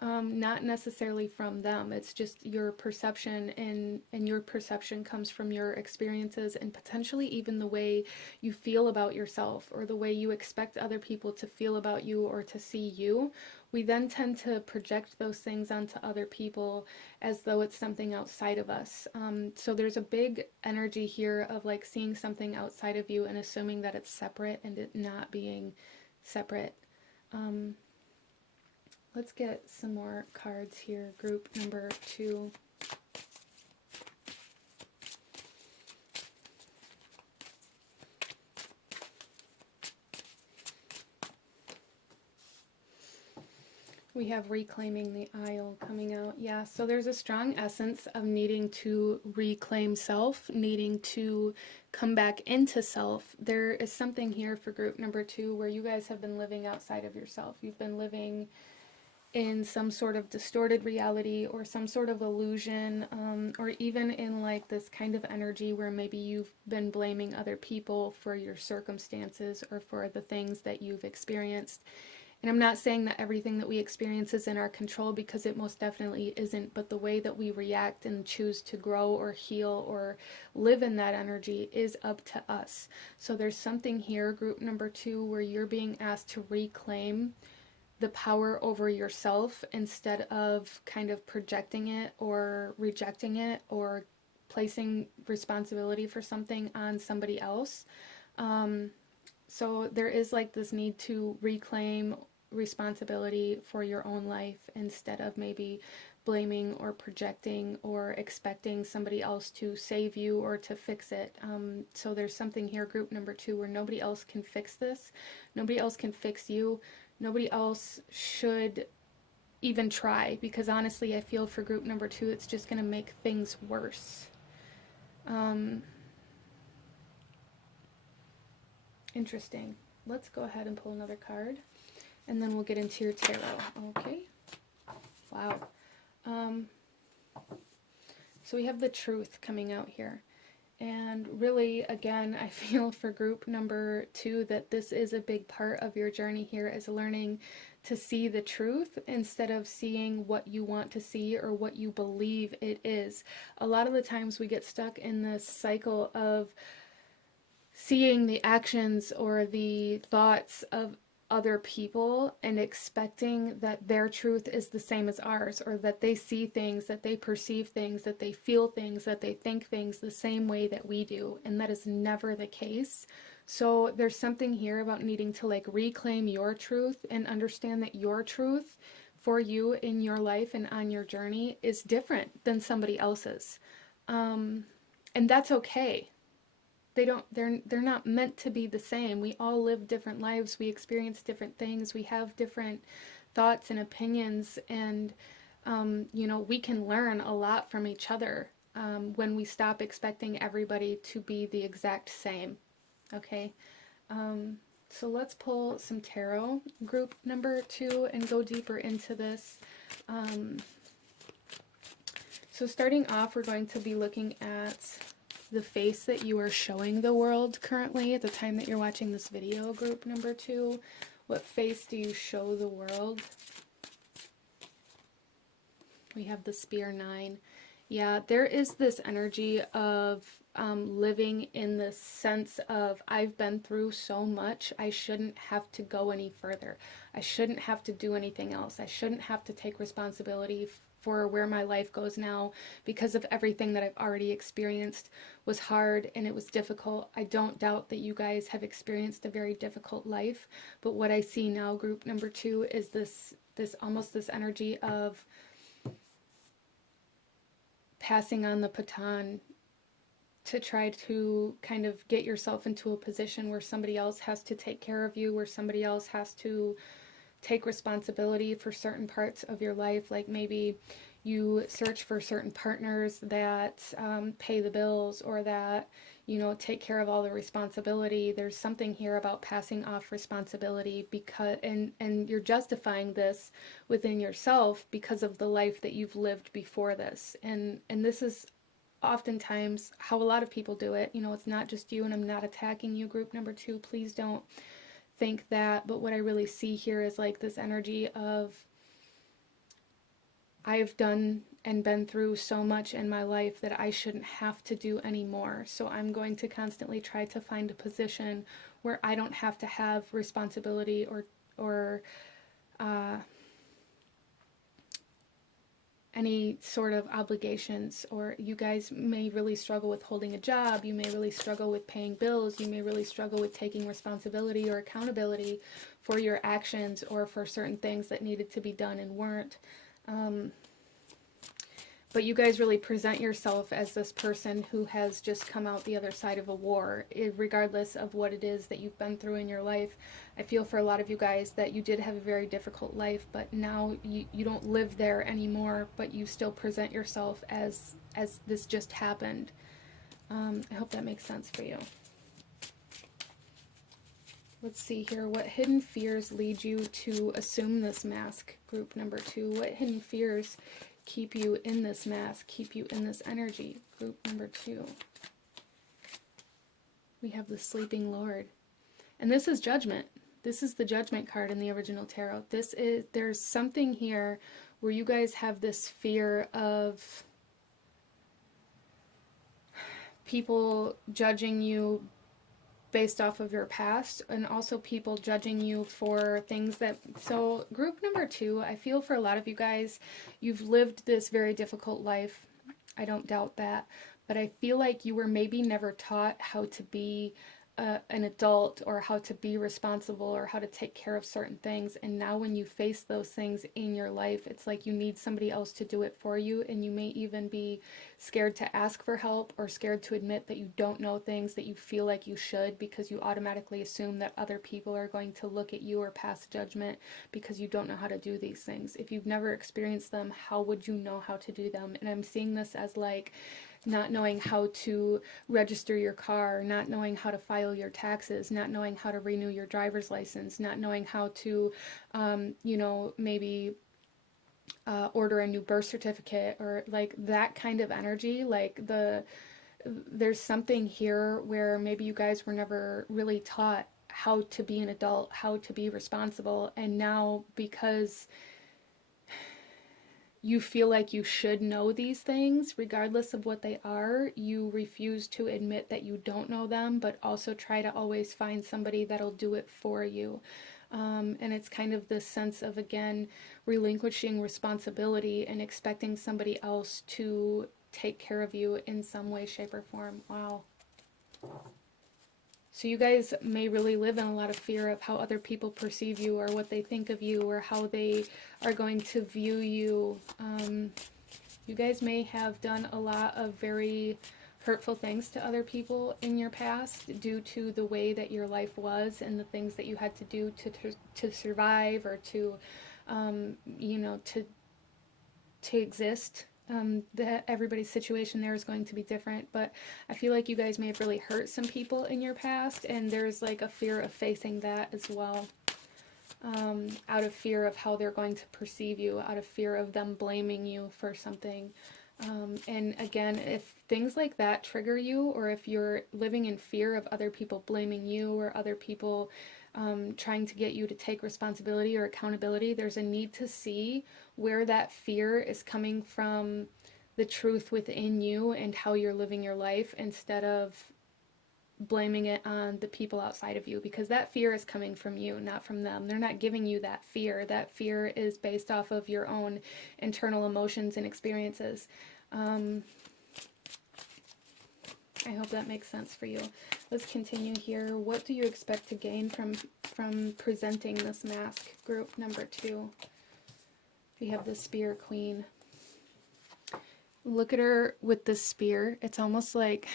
not necessarily from them. It's just your perception, and your perception comes from your experiences and potentially even the way you feel about yourself or the way you expect other people to feel about you or to see you. We then tend to project those things onto other people as though it's something outside of us. So there's a big energy here of like seeing something outside of you and assuming that it's separate and it not being separate. Let's get some more cards here. Group number 2. We have reclaiming the Isle coming out. Yeah, so there's a strong essence of needing to reclaim self, needing to come back into self. There is something here for group number 2 where you guys have been living outside of yourself. You've been living in some sort of distorted reality or some sort of illusion, or even in like this kind of energy where maybe you've been blaming other people for your circumstances or for the things that you've experienced. And I'm not saying that everything that we experience is in our control, because it most definitely isn't, but the way that we react and choose to grow or heal or live in that energy is up to us. So there's something here, group number 2, where you're being asked to reclaim the power over yourself instead of kind of projecting it or rejecting it or placing responsibility for something on somebody else. So there is like this need to reclaim responsibility for your own life instead of maybe blaming or projecting or expecting somebody else to save you or to fix it. So there's something here, group number 2, where nobody else can fix this. Nobody else can fix you. Nobody else should even try, because honestly, I feel for group number 2, it's just going to make things worse. Interesting. Let's go ahead and pull another card, and then we'll get into your tarot. Okay. Wow. So we have the Truth coming out here. And really, again, I feel for group number 2 that this is a big part of your journey here, is learning to see the truth instead of seeing what you want to see or what you believe it is. A lot of the times we get stuck in this cycle of seeing the actions or the thoughts of other people and expecting that their truth is the same as ours, or that they see things, that they perceive things, that they feel things, that they think things the same way that we do, and that is never the case. So there's something here about needing to like reclaim your truth and understand that your truth for you in your life and on your journey is different than somebody else's, and that's okay. They're not meant to be the same. We all live different lives. We experience different things. We have different thoughts and opinions, and we can learn a lot from each other when we stop expecting everybody to be the exact same. Okay, so let's pull some tarot, group number 2, and go deeper into this. So starting off, we're going to be looking at the face that you are showing the world currently at the time that you're watching this video, group number 2. What face do you show the world? We have the Spear 9. Yeah, there is this energy of living in the sense of, I've been through so much, I shouldn't have to go any further. I shouldn't have to do anything else. I shouldn't have to take responsibility for where my life goes now, because of everything that I've already experienced was hard and it was difficult. I don't doubt that you guys have experienced a very difficult life, but what I see now, group number 2, is this almost this energy of passing on the baton to try to kind of get yourself into a position where somebody else has to take care of you, where somebody else has to take responsibility for certain parts of your life. Like maybe you search for certain partners that pay the bills, or that, take care of all the responsibility. There's something here about passing off responsibility, because and you're justifying this within yourself because of the life that you've lived before this. And this is oftentimes how a lot of people do it. It's not just you, and I'm not attacking you, group number 2. Please don't think that. But what I really see here is like this energy of I've done and been through so much in my life that I shouldn't have to do anymore. So I'm going to constantly try to find a position where I don't have to have responsibility or any sort of obligations. Or you guys may really struggle with holding a job, you may really struggle with paying bills, you may really struggle with taking responsibility or accountability for your actions or for certain things that needed to be done and weren't. But you guys really present yourself as this person who has just come out the other side of a war, regardless of what it is that you've been through in your life. I feel for a lot of you guys that you did have a very difficult life, but now you don't live there anymore, but you still present yourself as this just happened. I hope that makes sense for you. Let's see here. What hidden fears lead you to assume this mask? Group number 2. What hidden fears keep you in this mask, keep you in this energy? Group number 2. We have the Sleeping Lord. And this is Judgment. This is the Judgment card in the original tarot. There's something here where you guys have this fear of people judging you based off of your past, and also people judging you for things that... So group number 2, I feel for a lot of you guys, you've lived this very difficult life. I don't doubt that. But I feel like you were maybe never taught how to be an adult, or how to be responsible, or how to take care of certain things. And now when you face those things in your life, it's like you need somebody else to do it for you. And you may even be scared to ask for help, or scared to admit that you don't know things that you feel like you should, because you automatically assume that other people are going to look at you or pass judgment because you don't know how to do these things. If you've never experienced them, how would you know how to do them? And I'm seeing this as like not knowing how to register your car, not knowing how to file your taxes, not knowing how to renew your driver's license, not knowing how to, maybe order a new birth certificate, or like that kind of energy. Like there's something here where maybe you guys were never really taught how to be an adult, how to be responsible, and now because you feel like you should know these things, regardless of what they are, you refuse to admit that you don't know them, but also try to always find somebody that'll do it for you. And it's kind of this sense of, again, relinquishing responsibility and expecting somebody else to take care of you in some way, shape, or form. Wow. So you guys may really live in a lot of fear of how other people perceive you, or what they think of you, or how they are going to view you. You guys may have done a lot of very hurtful things to other people in your past due to the way that your life was and the things that you had to do to survive, or to exist. That everybody's situation there is going to be different, but I feel like you guys may have really hurt some people in your past, and there's like a fear of facing that as well, out of fear of how they're going to perceive you, out of fear of them blaming you for something. And again, if things like that trigger you, or if you're living in fear of other people blaming you, or other people trying to get you to take responsibility or accountability, there's a need to see where that fear is coming from, the truth within you and how you're living your life, instead of blaming it on the people outside of you, because that fear is coming from you, not from them. They're not giving you that fear. That fear is based off of your own internal emotions and experiences. I hope that makes sense for you. Let's continue here. What do you expect to gain from presenting this mask? Group number 2. We have the Spear Queen. Look at her with this spear. It's almost like...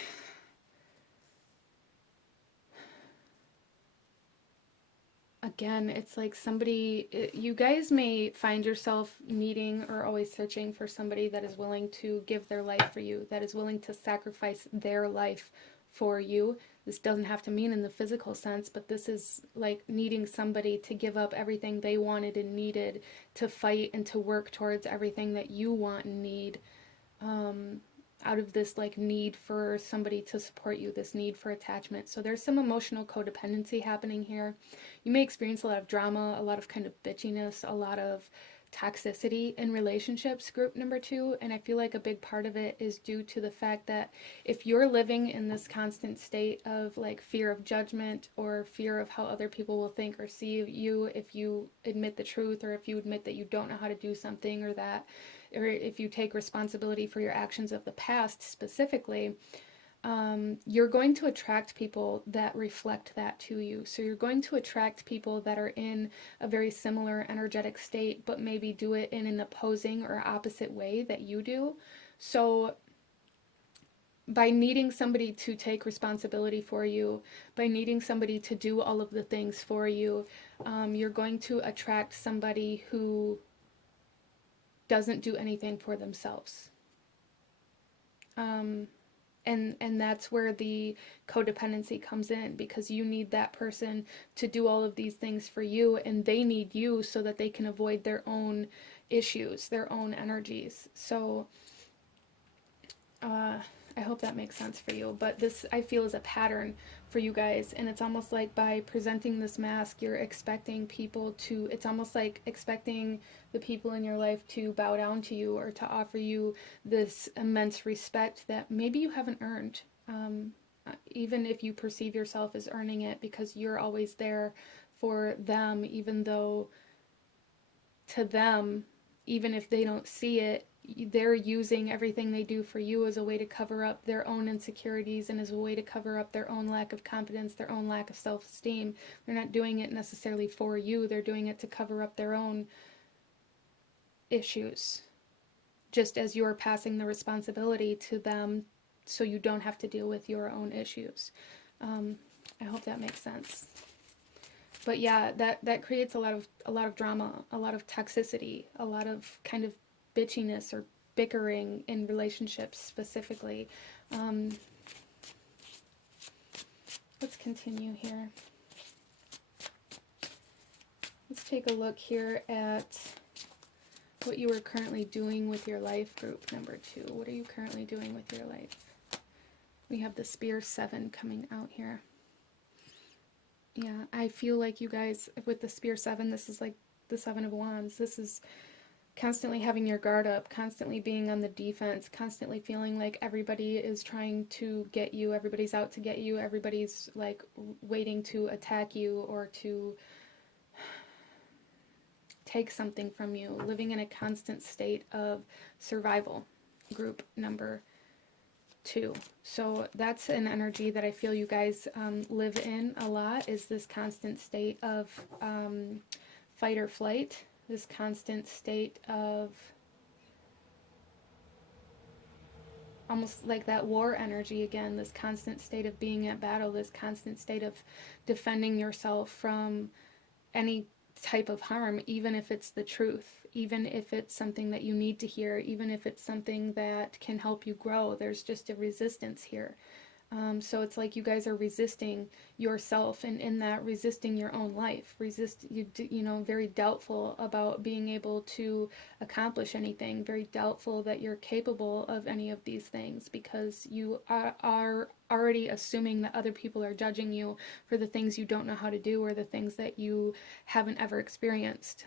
Again, it's like you guys may find yourself needing or always searching for somebody that is willing to give their life for you, that is willing to sacrifice their life for you. This doesn't have to mean in the physical sense, but this is like needing somebody to give up everything they wanted and needed to fight and to work towards everything that you want and need. Out of this like need for somebody to support you, this need for attachment. So there's some emotional codependency happening here. You may experience a lot of drama, a lot of kind of bitchiness, a lot of toxicity in relationships, group number 2, and I feel like a big part of it is due to the fact that if you're living in this constant state of like fear of judgment or fear of how other people will think or see you if you admit the truth, or if you admit that you don't know how to do something, or if you take responsibility for your actions of the past specifically, you're going to attract people that reflect that to you. So you're going to attract people that are in a very similar energetic state, but maybe do it in an opposing or opposite way that you do. So by needing somebody to take responsibility for you, by needing somebody to do all of the things for you, you're going to attract somebody who doesn't do anything for themselves. And that's where the codependency comes in, because you need that person to do all of these things for you, and they need you so that they can avoid their own issues, their own energies. So I hope that makes sense for you. But this, I feel, is a pattern for you guys, and it's almost like by presenting this mask, you're expecting people to, it's almost like expecting the people in your life to bow down to you or to offer you this immense respect that maybe you haven't earned, even if you perceive yourself as earning it, because you're always there for them, even though to them, even if they don't see it, they're using everything they do for you as a way to cover up their own insecurities and as a way to cover up their own lack of confidence, their own lack of self-esteem. They're not doing it necessarily for you. They're doing it to cover up their own issues, just as you're passing the responsibility to them so you don't have to deal with your own issues. I hope that makes sense. But yeah, that creates a lot of drama, a lot of toxicity, a lot of kind of bitchiness or bickering in relationships specifically. Let's continue here. Let's take a look here at what you are currently doing with your life, group number 2. What are you currently doing with your life? We have the Spear 7 coming out here. Yeah, I feel like you guys, with the Spear 7, this is like the 7 of Wands. This is constantly having your guard up, constantly being on the defense, constantly feeling like everybody is trying to get you, everybody's out to get you, everybody's like waiting to attack you or to take something from you, living in a constant state of survival, group number 2. So that's an energy that I feel you guys live in a lot, is this constant state of fight or flight, this constant state of almost like that war energy again, this constant state of being at battle, this constant state of defending yourself from any type of harm, even if it's the truth, even if it's something that you need to hear, even if it's something that can help you grow. There's just a resistance here. So it's like you guys are resisting yourself, and in that resisting your own life, very doubtful about being able to accomplish anything, very doubtful that you're capable of any of these things, because you are already assuming that other people are judging you for the things you don't know how to do or the things that you haven't ever experienced.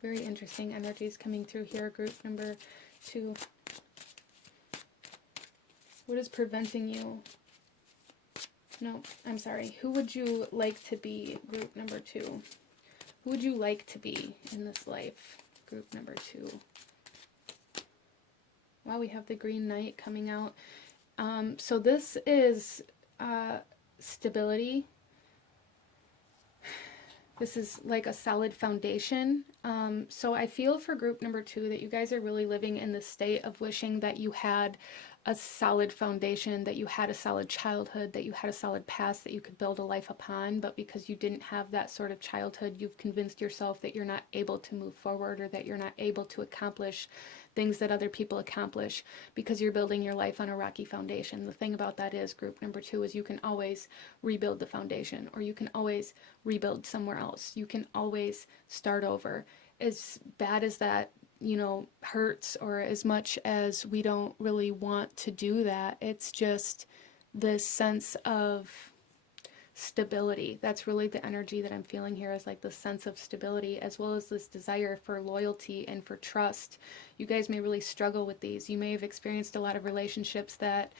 Very interesting energies coming through here, group number 2. What is preventing you? No, I'm sorry. Who would you like to be, group number 2? Who would you like to be in this life, group number 2? Wow, we have the Green Knight coming out. So this is stability. This is like a solid foundation. So I feel for group number 2 that you guys are really living in the state of wishing that you had a solid foundation, that you had a solid childhood, that you had a solid past that you could build a life upon, but because you didn't have that sort of childhood, you've convinced yourself that you're not able to move forward, or that you're not able to accomplish things that other people accomplish, because you're building your life on a rocky foundation. The thing about that is, group number 2, is you can always rebuild the foundation, or you can always rebuild somewhere else. You can always start over. As bad as that hurts, or as much as we don't really want to do that, it's just this sense of stability. That's really the energy that I'm feeling here, is like the sense of stability, as well as this desire for loyalty and for trust. You guys may really struggle with these. You may have experienced a lot of relationships that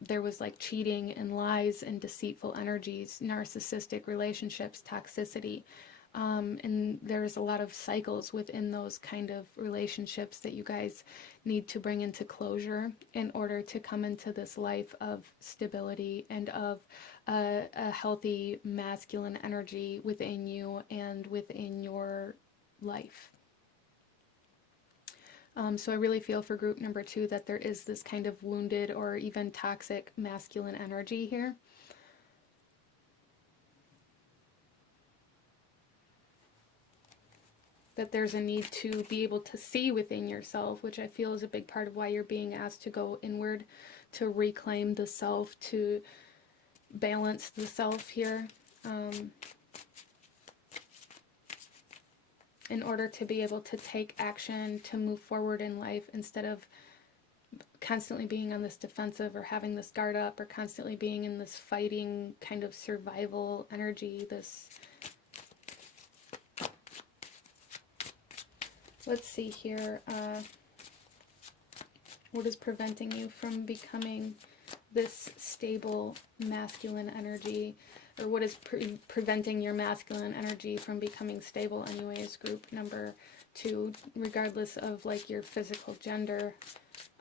there was like cheating and lies and deceitful energies, narcissistic relationships, toxicity. And there's a lot of cycles within those kind of relationships that you guys need to bring into closure in order to come into this life of stability and of a healthy masculine energy within you and within your life. So I really feel for group number 2 that there is this kind of wounded or even toxic masculine energy here. That there's a need to be able to see within yourself, which I feel is a big part of why you're being asked to go inward, to reclaim the self, to balance the self here, in order to be able to take action, to move forward in life, instead of constantly being on this defensive or having this guard up or constantly being in this fighting kind of survival energy. This, let's see here, what is preventing you from becoming this stable masculine energy, or what is preventing your masculine energy from becoming stable anyways, group number 2, regardless of like your physical gender.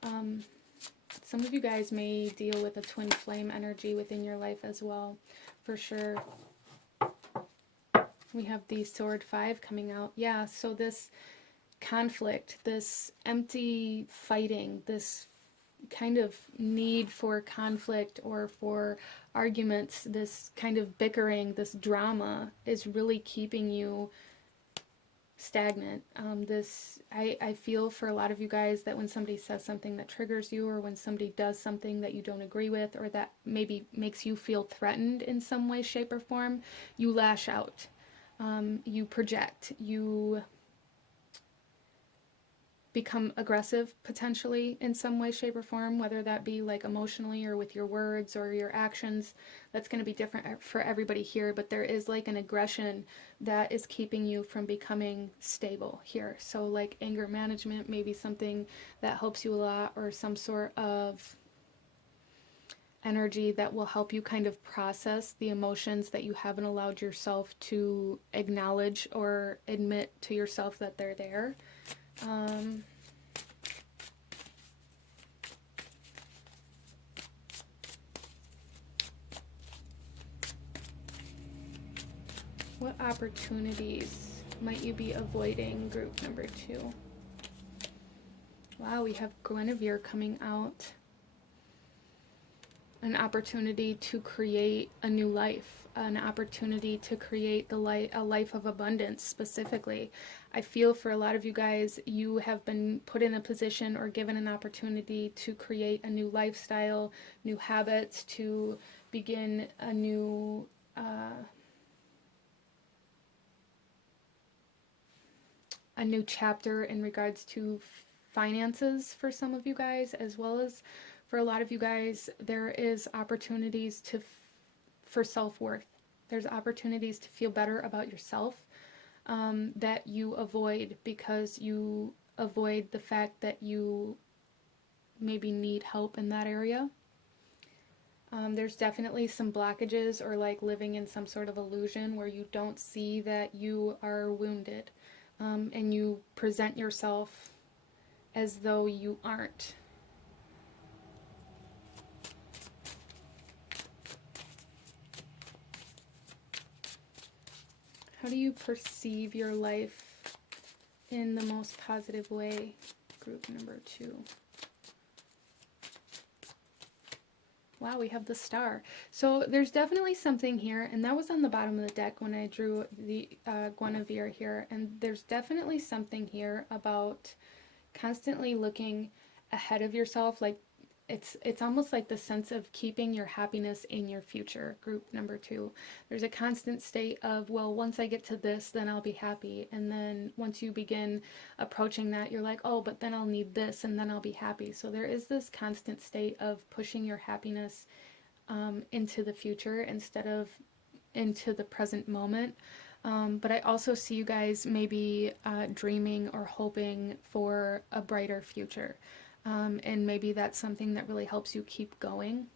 Some of you guys may deal with a twin flame energy within your life as well, for sure. We have the sword 5 coming out. Yeah, so this conflict, this empty fighting, this kind of need for conflict or for arguments, this kind of bickering, this drama is really keeping you stagnant. I feel for a lot of you guys that when somebody says something that triggers you, or when somebody does something that you don't agree with, or that maybe makes you feel threatened in some way, shape, or form, you lash out. You project. You become aggressive potentially in some way, shape, or form, whether that be like emotionally or with your words or your actions. That's going to be different for everybody here, but there is like an aggression that is keeping you from becoming stable here. So like anger management may be something that helps you a lot, or some sort of energy that will help you kind of process the emotions that you haven't allowed yourself to acknowledge or admit to yourself that they're there. What opportunities might you be avoiding, group number 2? Wow, we have Guinevere coming out. An opportunity to create a new life, an opportunity to create a life of abundance specifically. I feel for a lot of you guys, you have been put in a position or given an opportunity to create a new lifestyle, new habits, to begin a new chapter in regards to finances for some of you guys, as well as for a lot of you guys, there is opportunities for self-worth. There's opportunities to feel better about yourself that you avoid because you avoid the fact that you maybe need help in that area. There's definitely some blockages, or like living in some sort of illusion where you don't see that you are wounded, and you present yourself as though you aren't. How do you perceive your life in the most positive way, group number 2? Wow, we have the Star. So there's definitely something here, and that was on the bottom of the deck when I drew the Guinevere here, and there's definitely something here about constantly looking ahead of yourself, like it's almost like the sense of keeping your happiness in your future, group number 2. There's a constant state of, well, once I get to this, then I'll be happy. And then once you begin approaching that, you're like, oh, but then I'll need this, and then I'll be happy. So there is this constant state of pushing your happiness into the future instead of into the present moment. But I also see you guys maybe dreaming or hoping for a brighter future. And maybe that's something that really helps you keep going.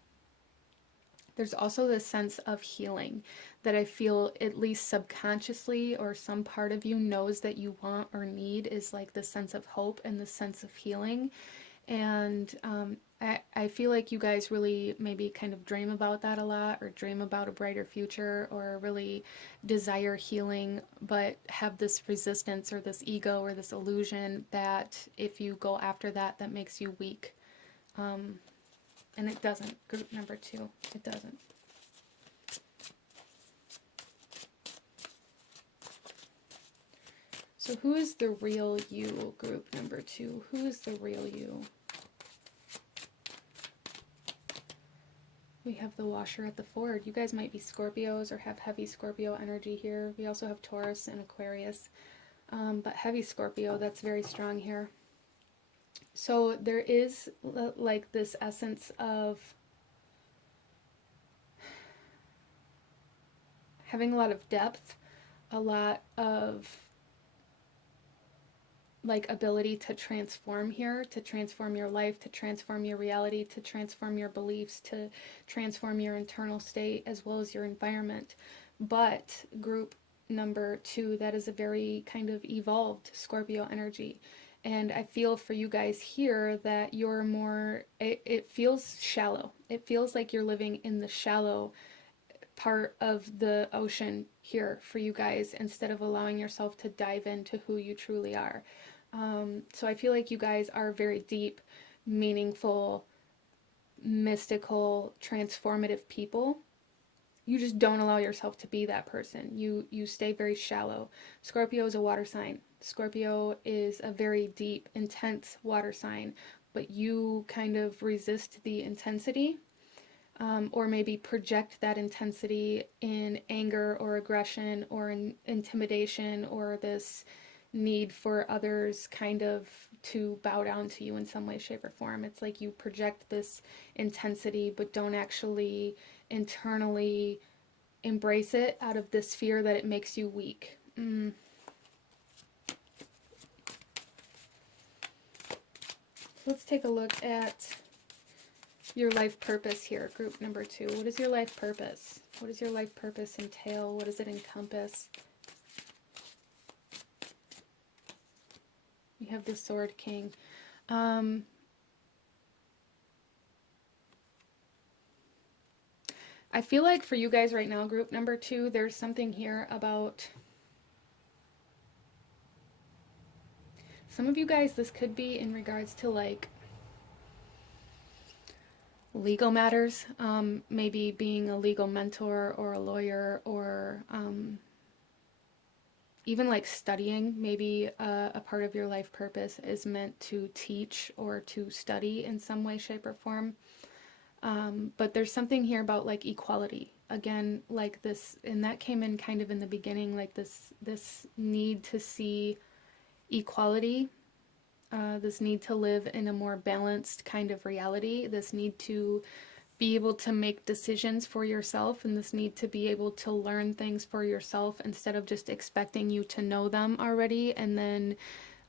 There's also this sense of healing that I feel, at least subconsciously, or some part of you knows that you want or need, is like the sense of hope and the sense of healing. And I feel like you guys really maybe kind of dream about that a lot, or dream about a brighter future, or really desire healing, but have this resistance or this ego or this illusion that if you go after that, that makes you weak. And it doesn't. Group number 2, it doesn't. So who is the real you, group number 2? Who is the real you? We have the washer at the ford. You guys might be Scorpios or have heavy Scorpio energy here. We also have Taurus and Aquarius. But heavy Scorpio, that's very strong here. So there is like this essence of having a lot of depth, a lot of like ability to transform here, to transform your life, to transform your reality, to transform your beliefs, to transform your internal state as well as your environment. But group number 2, that is a very kind of evolved Scorpio energy. And I feel for you guys here that you're more, it feels shallow. It feels like you're living in the shallow part of the ocean here for you guys, instead of allowing yourself to dive into who you truly are. So I feel like you guys are very deep, meaningful, mystical, transformative people. You just don't allow yourself to be that person. You stay very shallow. Scorpio is a water sign. Scorpio is a very deep, intense water sign, but you kind of resist the intensity, or maybe project that intensity in anger or aggression or in intimidation, or this need for others kind of to bow down to you in some way, shape, or form. It's like you project this intensity but don't actually internally embrace it out of this fear that it makes you weak. Let's take a look at your life purpose here, group number 2. What is your life purpose? What does your life purpose entail? What does it encompass? We have the Sword King. I feel like for you guys right now, group number 2, there's something here about some of you guys, this could be in regards to like legal matters, maybe being a legal mentor or a lawyer, or even like studying. Maybe a part of your life purpose is meant to teach or to study in some way, shape, or form. But there's something here about like equality. Again, like this, and that came in kind of in the beginning, like this need to see equality, this need to live in a more balanced kind of reality, this need to be able to make decisions for yourself, and this need to be able to learn things for yourself instead of just expecting you to know them already and then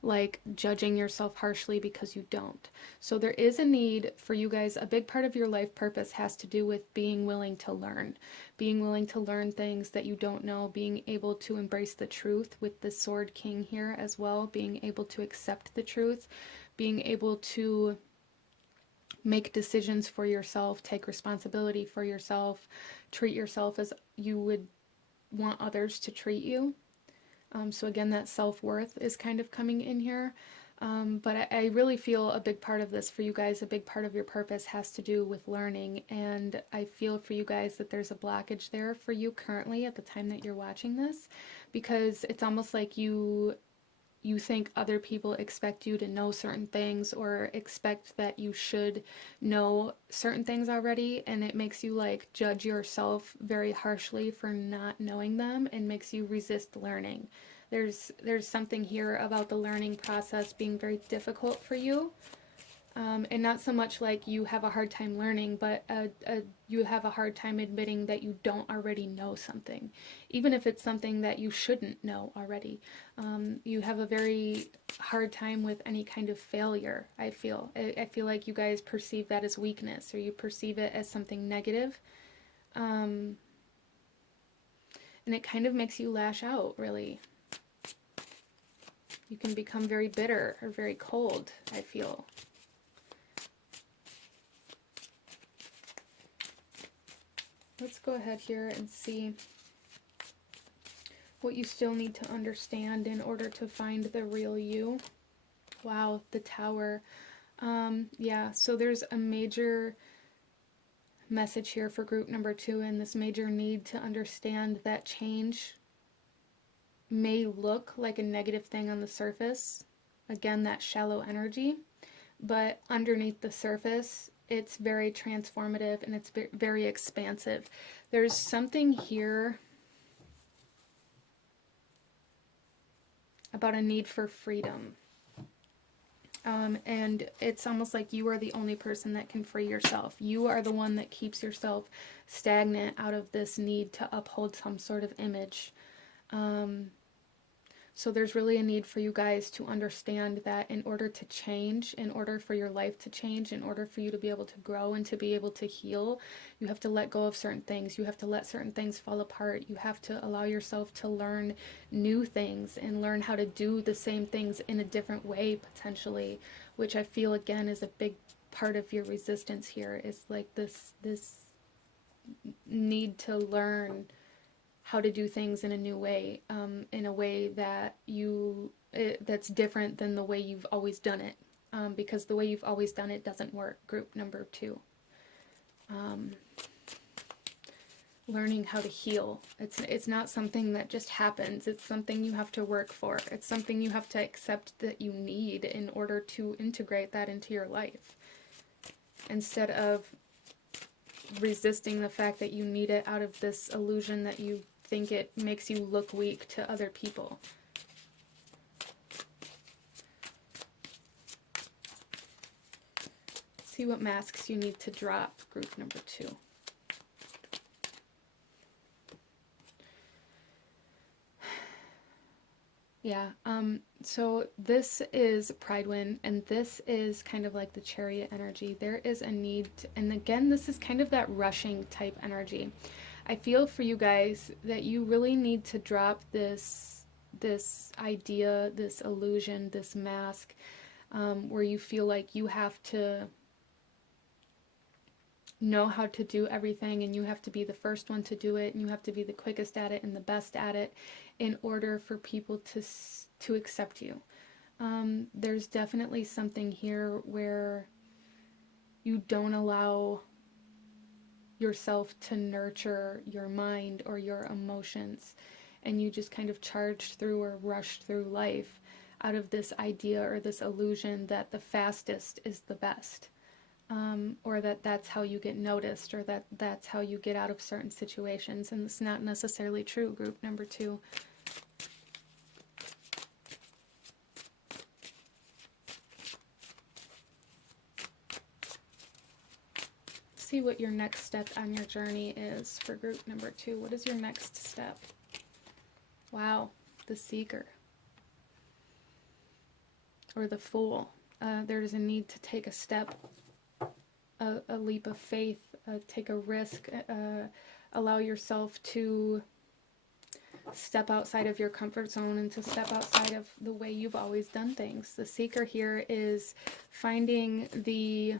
like judging yourself harshly because you don't. So there is a need for you guys. A big part of your life purpose has to do with being willing to learn things that you don't know, being able to embrace the truth with the Sword King here as well, being able to accept the truth, being able to make decisions for yourself, take responsibility for yourself, treat yourself as you would want others to treat you. So again, that self-worth is kind of coming in here. But I really feel a big part of this for you guys, a big part of your purpose has to do with learning. And I feel for you guys that there's a blockage there for you currently at the time that you're watching this, because it's almost like you think other people expect you to know certain things or expect that you should know certain things already, and it makes you like judge yourself very harshly for not knowing them and makes you resist learning. There's something here about the learning process being very difficult for you. And not so much like you have a hard time learning, but you have a hard time admitting that you don't already know something, even if it's something that you shouldn't know already. You have a very hard time with any kind of failure, I feel. I feel like you guys perceive that as weakness, or you perceive it as something negative. And it kind of makes you lash out, really. You can become very bitter or very cold, I feel. Let's go ahead here and see what you still need to understand in order to find the real you. Wow, the Tower. Yeah, so there's a major message here for group number 2, and this major need to understand that change may look like a negative thing on the surface. Again, that shallow energy. But underneath the surface, it's very transformative and it's very expansive. There's something here about a need for freedom. And it's almost like you are the only person that can free yourself. You are the one that keeps yourself stagnant out of this need to uphold some sort of image. So there's really a need for you guys to understand that in order to change, in order for your life to change, in order for you to be able to grow and to be able to heal, you have to let go of certain things. You have to let certain things fall apart. You have to allow yourself to learn new things and learn how to do the same things in a different way, potentially, which I feel, again, is a big part of your resistance here, is like this need to learn how to do things in a new way, in a way that that's different than the way you've always done it, because the way you've always done it doesn't work. Group number 2. Learning how to heal. It's not something that just happens. It's something you have to work for. It's something you have to accept that you need in order to integrate that into your life, instead of resisting the fact that you need it out of this illusion that you think it makes you look weak to other people. See what masks you need to drop, group number 2. Yeah, so this is Pride Wind, and this is kind of like the Chariot energy. There is a need, and again, this is kind of that rushing type energy. I feel for you guys that you really need to drop this idea, this illusion, this mask, where you feel like you have to know how to do everything, and you have to be the first one to do it, and you have to be the quickest at it and the best at it in order for people to accept you. There's definitely something here where you don't allow yourself to nurture your mind or your emotions, and you just kind of charge through or rush through life out of this idea or this illusion that the fastest is the best, or that's how you get noticed, or that's how you get out of certain situations. And it's not necessarily true, group number 2. See what your next step on your journey is for group number 2. What is your next step? Wow, the Seeker. Or the Fool. There's a need to take a step, a leap of faith, take a risk, allow yourself to step outside of your comfort zone and to step outside of the way you've always done things. The Seeker here is finding the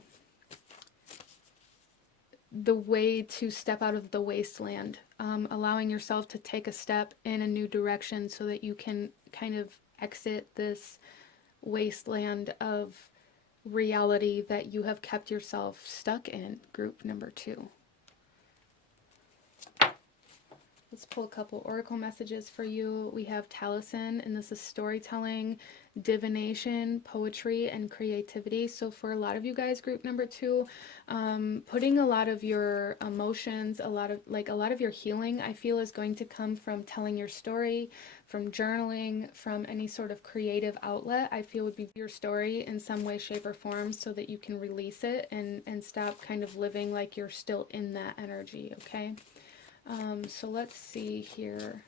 way to step out of the wasteland, allowing yourself to take a step in a new direction so that you can kind of exit this wasteland of reality that you have kept yourself stuck in, group number 2. Let's pull a couple oracle messages for you. We have Taliesin, and this is storytelling, divination, poetry, and creativity. So for a lot of you guys, group number 2, putting a lot of your emotions, a lot of your healing, I feel, is going to come from telling your story, from journaling, from any sort of creative outlet. I feel would be your story in some way, shape, or form, so that you can release it and stop kind of living like you're still in that energy, okay? So let's see here.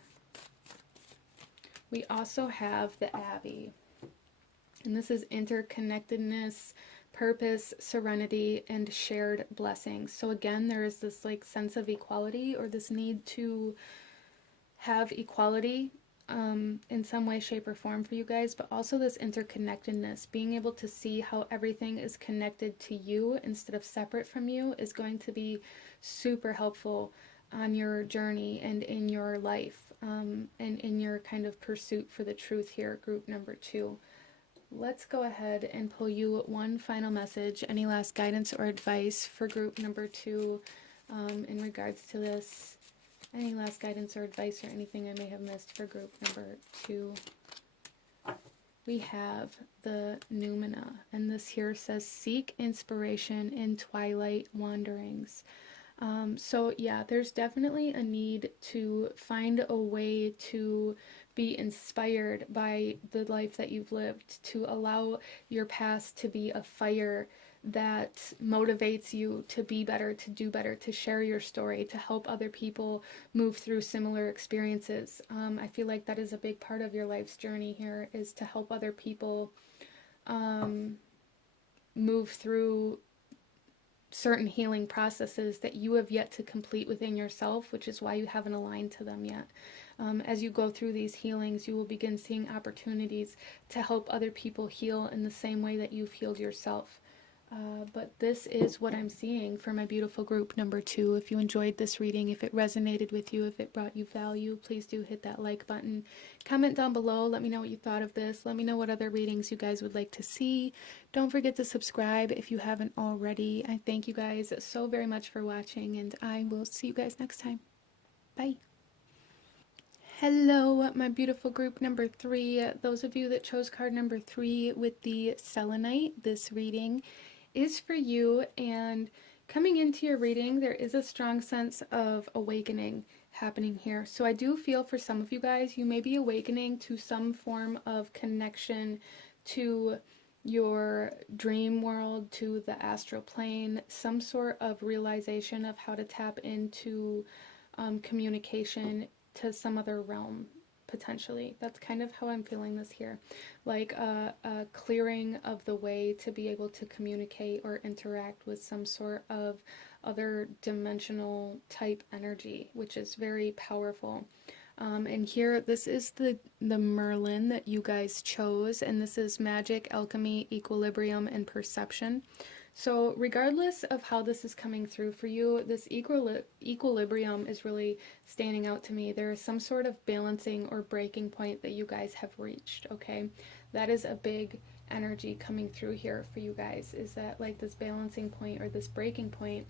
We also have the Abbey, and this is interconnectedness, purpose, serenity, and shared blessings. So again, there is this like sense of equality, or this need to have equality in some way, shape, or form for you guys, but also this interconnectedness, being able to see how everything is connected to you instead of separate from you, is going to be super helpful on your journey and in your life, and in your kind of pursuit for the truth here, group number 2. Let's go ahead and pull you one final message. Any last guidance or advice for group number 2 in regards to this? Any last guidance or advice or anything I may have missed for group number 2? We have the Numina, and this here says, seek inspiration in twilight wanderings. So yeah, there's definitely a need to find a way to be inspired by the life that you've lived, to allow your past to be a fire that motivates you to be better, to do better, to share your story, to help other people move through similar experiences. I feel like that is a big part of your life's journey here, is to help other people move through certain healing processes that you have yet to complete within yourself, which is why you haven't aligned to them yet. As you go through these healings, you will begin seeing opportunities to help other people heal in the same way that you've healed yourself. But this is what I'm seeing for my beautiful group number 2. If you enjoyed this reading, if it resonated with you, if it brought you value, please do hit that like button. Comment down below. Let me know what you thought of this. Let me know what other readings you guys would like to see. Don't forget to subscribe if you haven't already. I thank you guys so very much for watching, and I will see you guys next time. Bye. Hello, my beautiful group number 3. Those of you that chose card number 3 with the selenite, this reading is for you. And coming into your reading, there is a strong sense of awakening happening here. So I do feel for some of you guys, you may be awakening to some form of connection to your dream world, to the astral plane, some sort of realization of how to tap into communication to some other realm, potentially. That's kind of how I'm feeling this here. Like a clearing of the way to be able to communicate or interact with some sort of other dimensional type energy, which is very powerful. And here, this is the Merlin that you guys chose, and this is magic, alchemy, equilibrium, and perception. So regardless of how this is coming through for you, this equilibrium is really standing out to me. There is some sort of balancing or breaking point that you guys have reached, okay? That is a big energy coming through here for you guys, is that like this balancing point or this breaking point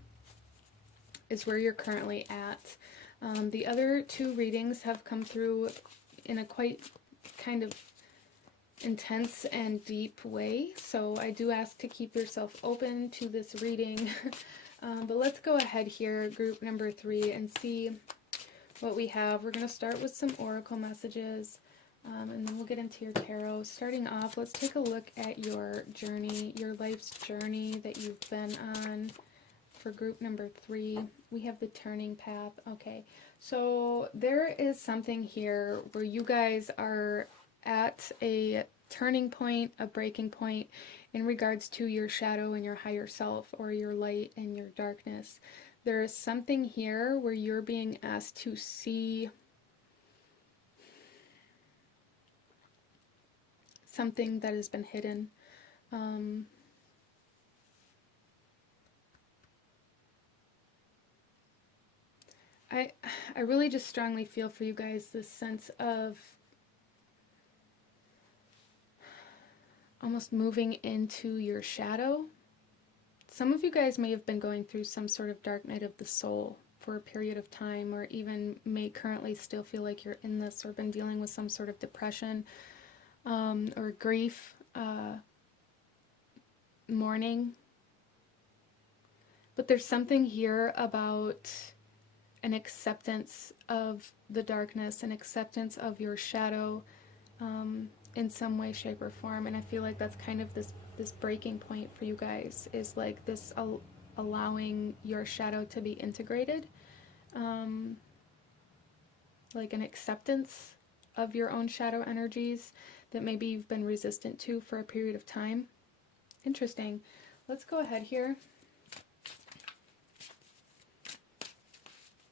is where you're currently at. The other 2 readings have come through in a quite kind of intense and deep way, so I do ask to keep yourself open to this reading. But let's go ahead here, group number 3, and see what we have. We're going to start with some oracle messages, and then we'll get into your tarot. Starting off, let's take a look at your journey, your life's journey that you've been on. For group number 3, we have the turning path. Okay, so there is something here where you guys are at a turning point, a breaking point in regards to your shadow and your higher self, or your light and your darkness. There is something here where you're being asked to see something that has been hidden. I really just strongly feel for you guys this sense of almost moving into your shadow. Some of you guys may have been going through some sort of dark night of the soul for a period of time, or even may currently still feel like you're in this, or been dealing with some sort of depression or grief, mourning. But there's something here about an acceptance of the darkness, an acceptance of your shadow in some way, shape, or form. And I feel like that's kind of this breaking point for you guys, is like this allowing your shadow to be integrated, like an acceptance of your own shadow energies that maybe you've been resistant to for a period of time. Interesting. Let's go ahead here.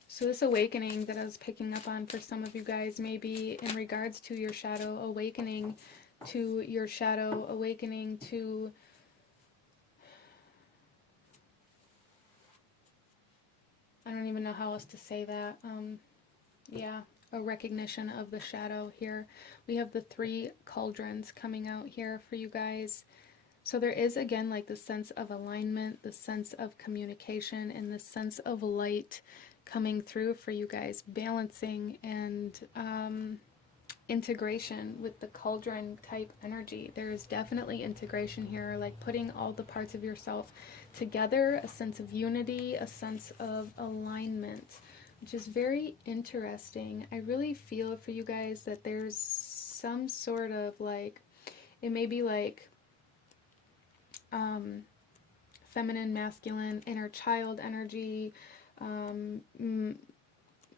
So this awakening that I was picking up on for some of you guys may be in regards to your shadow, awakening to your shadow, awakening to I don't even know how else to say that. Yeah, a recognition of the shadow here. We have the 3 cauldrons coming out here for you guys. So there is, again, like the sense of alignment, the sense of communication, and the sense of light coming through for you guys, balancing and integration with the cauldron type energy. There is definitely integration here, like putting all the parts of yourself together, a sense of unity, a sense of alignment, which is very interesting. I really feel for you guys that there's some sort of like, it may be like feminine, masculine, inner child energy,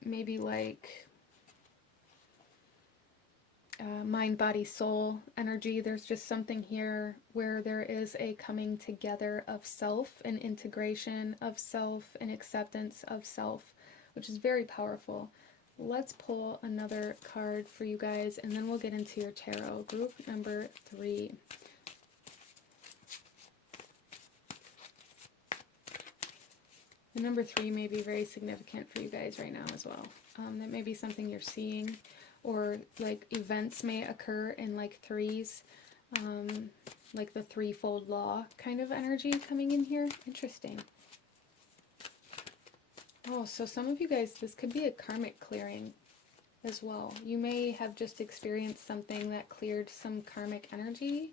maybe like mind, body, soul energy. There's just something here where there is a coming together of self, and integration of self, and acceptance of self, which is very powerful. Let's pull another card for you guys, and then we'll get into your tarot. Group number 3. The number 3 may be very significant for you guys right now as well. That may be something you're seeing, or like events may occur in like 3s, like the threefold law kind of energy coming in here. Interesting. Oh, so some of you guys, this could be a karmic clearing as well. You may have just experienced something that cleared some karmic energy,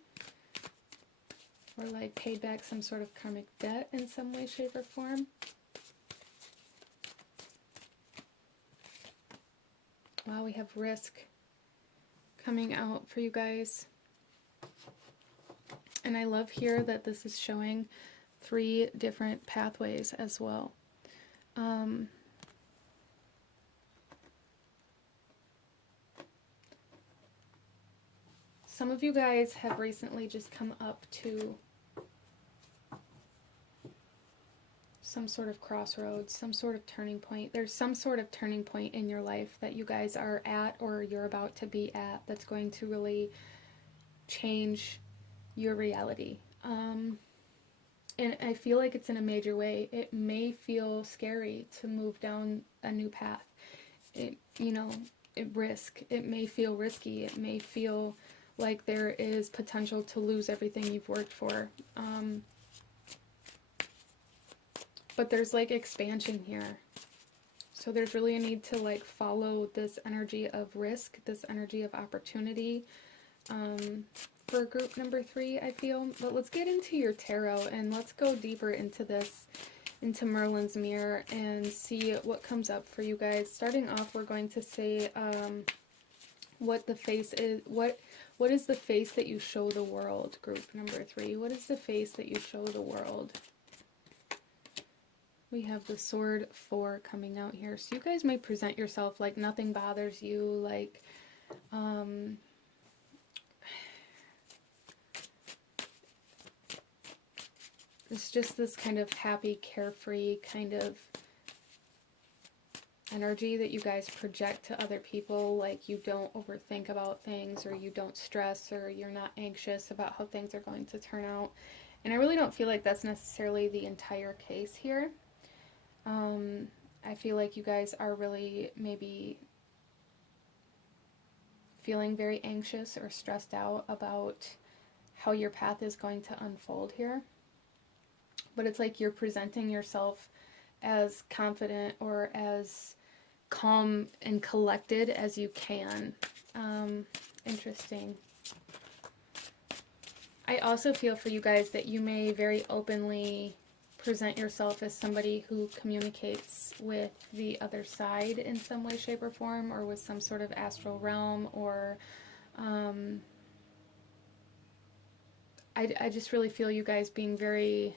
or like paid back some sort of karmic debt in some way, shape, or form. Wow, we have risk coming out for you guys. And I love here that this is showing 3 different pathways as well. Some of you guys have recently just come up to some sort of crossroads, some sort of turning point. There's some sort of turning point in your life that you guys are at, or you're about to be at, that's going to really change your reality. And I feel like it's in a major way. It may feel scary to move down a new path. It may feel risky. It may feel like there is potential to lose everything you've worked for. But there's like expansion here. So there's really a need to like follow this energy of risk, this energy of opportunity, for group number 3, I feel. But let's get into your tarot, and let's go deeper into this, into Merlin's mirror, and see what comes up for you guys. Starting off, we're going to say what the face is. What is the face that you show the world, group number 3? What is the face that you show the world? We have the Sword 4 coming out here. So you guys may present yourself like nothing bothers you, like it's just this kind of happy, carefree kind of energy that you guys project to other people. Like you don't overthink about things, or you don't stress, or you're not anxious about how things are going to turn out. And I really don't feel like that's necessarily the entire case here. I feel like you guys are really maybe feeling very anxious or stressed out about how your path is going to unfold here. But it's like you're presenting yourself as confident or as calm and collected as you can. Interesting. I also feel for you guys that you may very openly present yourself as somebody who communicates with the other side in some way, shape, or form, or with some sort of astral realm, or I just really feel you guys being very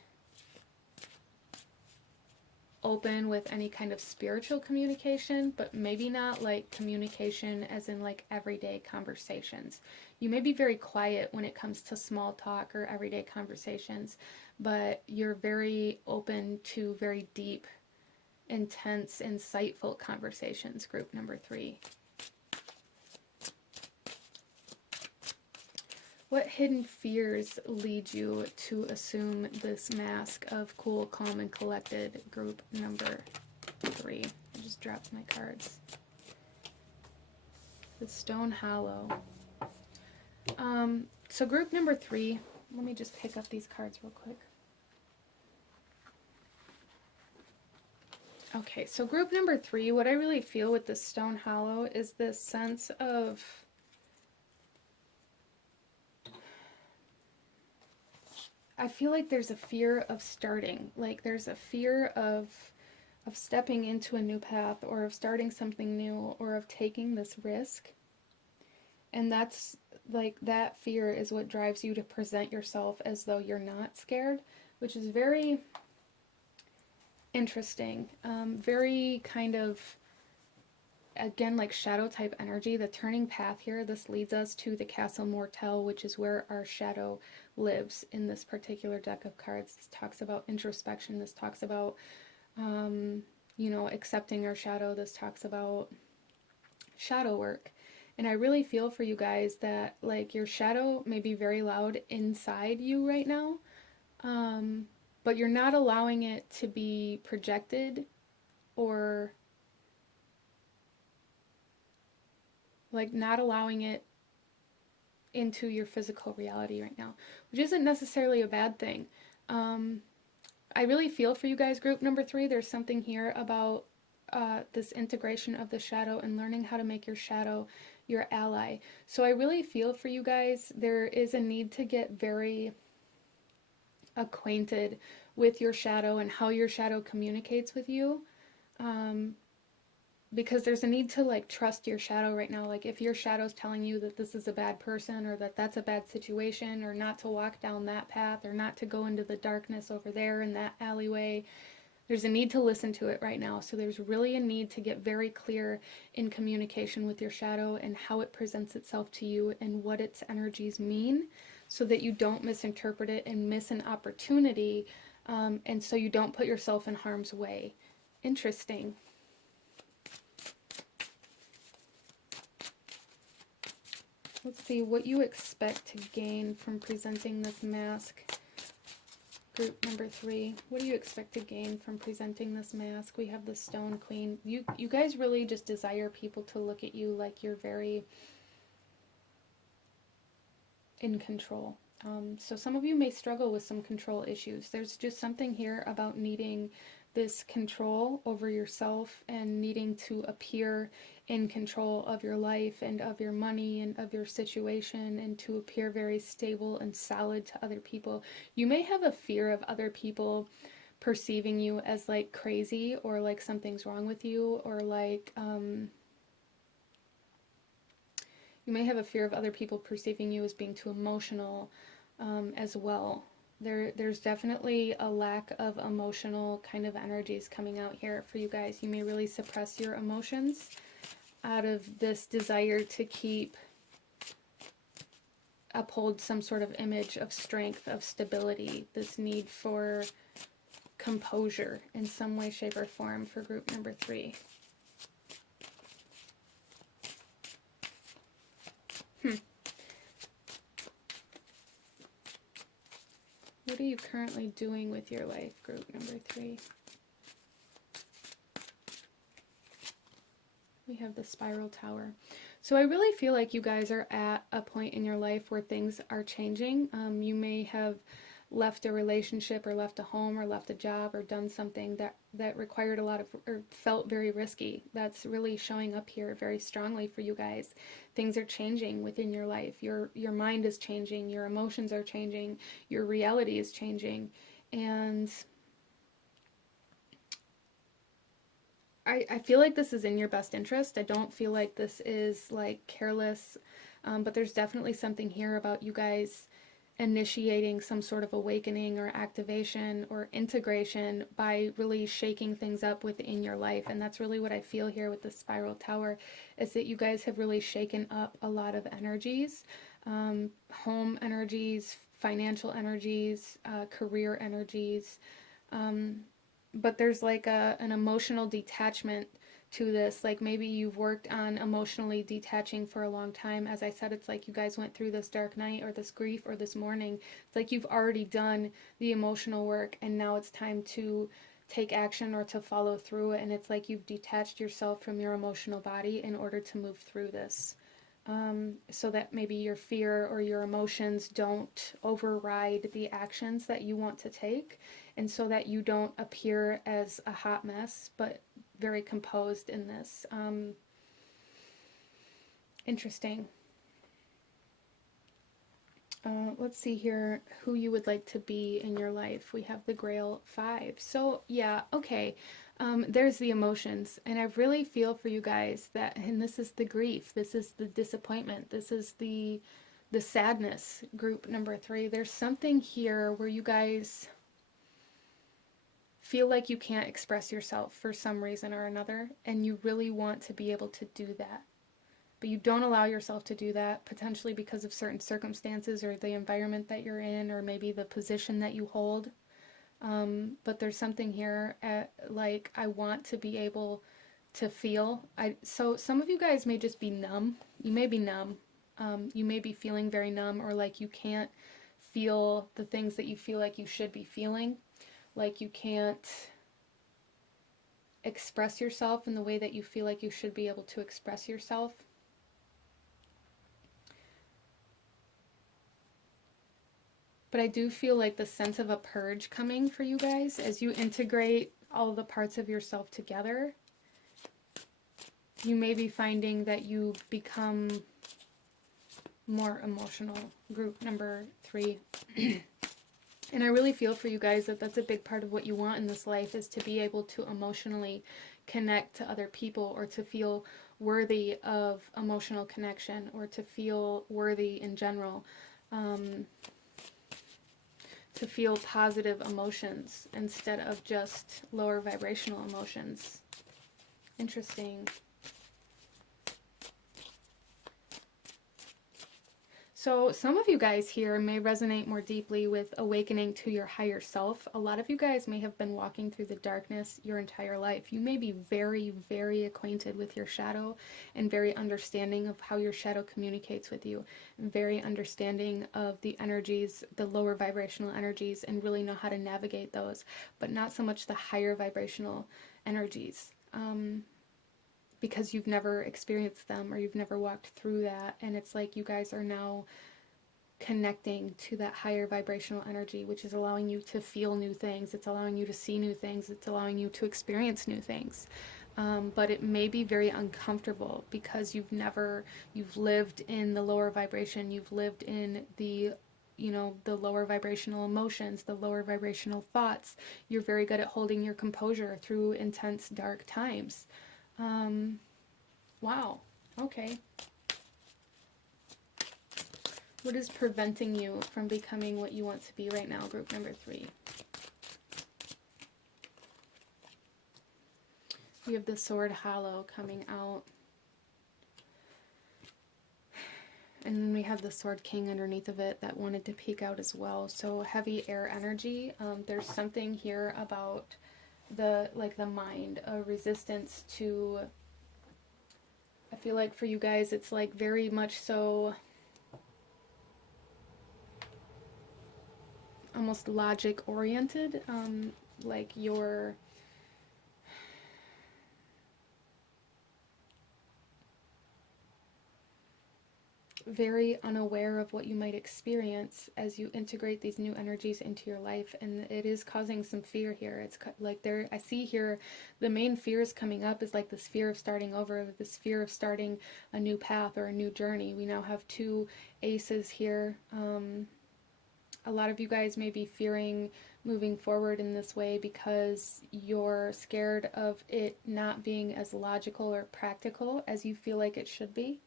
open with any kind of spiritual communication, but maybe not like communication as in like everyday conversations. You may be very quiet when it comes to small talk or everyday conversations, but you're very open to very deep, intense, insightful conversations, group number 3. What hidden fears lead you to assume this mask of cool, calm, and collected, group number 3? I just dropped my cards. The Stone Hollow. So group number 3, let me just pick up these cards real quick. Okay, so group number 3, what I really feel with the Stone Hollow is this sense of I feel like there's a fear of starting, like there's a fear of stepping into a new path, or of starting something new, or of taking this risk. And that's like, that fear is what drives you to present yourself as though you're not scared, which is very interesting. Very kind of, again, like shadow type energy. The turning path here, this leads us to the Castle Mortel, which is where our shadow lives in this particular deck of cards. This talks about introspection. This talks about, you know, accepting our shadow. This talks about shadow work. And I really feel for you guys that, like, your shadow may be very loud inside you right now, but you're not allowing it to be projected or like not allowing it into your physical reality right now, which isn't necessarily a bad thing. I really feel for you guys, group number 3. There's something here about this integration of the shadow and learning how to make your shadow your ally. So I really feel for you guys. There is a need to get very acquainted with your shadow and how your shadow communicates with you. Because there's a need to like trust your shadow right now. Like if your shadow's telling you that this is a bad person, or that that's a bad situation, or not to walk down that path, or not to go into the darkness over there in that alleyway, there's a need to listen to it right now. So there's really a need to get very clear in communication with your shadow and how it presents itself to you and what its energies mean, so that you don't misinterpret it and miss an opportunity, and so you don't put yourself in harm's way. Interesting. Let's see what you expect to gain from presenting this mask. Group number 3. What do you expect to gain from presenting this mask? We have the Stone Queen. You guys really just desire people to look at you like you're very in control. So some of you may struggle with some control issues. There's just something here about needing this control over yourself and needing to appear in control of your life and of your money and of your situation, and to appear very stable and solid to other people. You may have a fear of other people perceiving you as like crazy, or like something's wrong with you, or like you may have a fear of other people perceiving you as being too emotional as well. There's definitely a lack of emotional kind of energies coming out here for you guys. You may really suppress your emotions out of this desire to uphold some sort of image of strength, of stability, this need for composure in some way, shape, or form for group number 3. What are you currently doing with your life, group number 3? We have the Spiral Tower. So I really feel like you guys are at a point in your life where things are changing. You may have left a relationship or left a home or left a job or done something that required a lot of, or felt very risky. That's really showing up here very strongly for you guys. Things are changing within your life. Your mind is changing, your emotions are changing, your reality is changing. And I feel like this is in your best interest. I don't feel like this is like careless, but there's definitely something here about you guys initiating some sort of awakening or activation or integration by really shaking things up within your life. And that's really what I feel here with the Spiral Tower, is that you guys have really shaken up a lot of energies, home energies, financial energies, career energies, but there's like an emotional detachment to this. Like maybe you've worked on emotionally detaching for a long time. As I said, it's like you guys went through this dark night or this grief or this mourning. It's like you've already done the emotional work and now it's time to take action or to follow through. And it's like you've detached yourself from your emotional body in order to move through this. So that maybe your fear or your emotions don't override the actions that you want to take, and so that you don't appear as a hot mess, but very composed in this. Interesting. Let's see here who you would like to be in your life. We have the Grail 5. So yeah, okay. There's the emotions, and I really feel for you guys that, and this is the grief, this is the disappointment, this is the sadness, group number 3. There's something here where you guys feel like you can't express yourself for some reason or another, and you really want to be able to do that. But you don't allow yourself to do that, potentially because of certain circumstances or the environment that you're in, or maybe the position that you hold. But there's something here like, I want to be able to feel. So some of you guys may just be numb. You may be numb. You may be feeling very numb, or like you can't feel the things that you feel like you should be feeling. Like you can't express yourself in the way that you feel like you should be able to express yourself. But I do feel like the sense of a purge coming for you guys as you integrate all the parts of yourself together. You may be finding that you become more emotional, group number 3. And I really feel for you guys that that's a big part of what you want in this life, is to be able to emotionally connect to other people, or to feel worthy of emotional connection, or to feel worthy in general. To feel positive emotions instead of just lower vibrational emotions. Interesting. So some of you guys here may resonate more deeply with awakening to your higher self. A lot of you guys may have been walking through the darkness your entire life. You may be very, very acquainted with your shadow, and very understanding of how your shadow communicates with you, and very understanding of the energies, the lower vibrational energies, and really know how to navigate those, but not so much the higher vibrational energies. Because you've never experienced them, or you've never walked through that, and it's like you guys are now connecting to that higher vibrational energy, which is allowing you to feel new things, it's allowing you to see new things, it's allowing you to experience new things. But it may be very uncomfortable because you've lived in the lower vibration, you've lived in the lower vibrational emotions, the lower vibrational thoughts. You're very good at holding your composure through intense dark times. Wow. Okay. What is preventing you from becoming what you want to be right now, group number 3? We have the Sword Hollow coming out. And then we have the Sword King underneath of it that wanted to peek out as well. So heavy air energy. There's something here about the mind, a resistance to, I feel like for you guys, it's like very much so almost logic oriented, like you're very unaware of what you might experience as you integrate these new energies into your life, and it is causing some fear here. It's like I see here the main fears coming up is like this fear of starting over, this fear of starting a new path or a new journey. We now have two aces here. A lot of you guys may be fearing moving forward in this way because you're scared of it not being as logical or practical as you feel like it should be.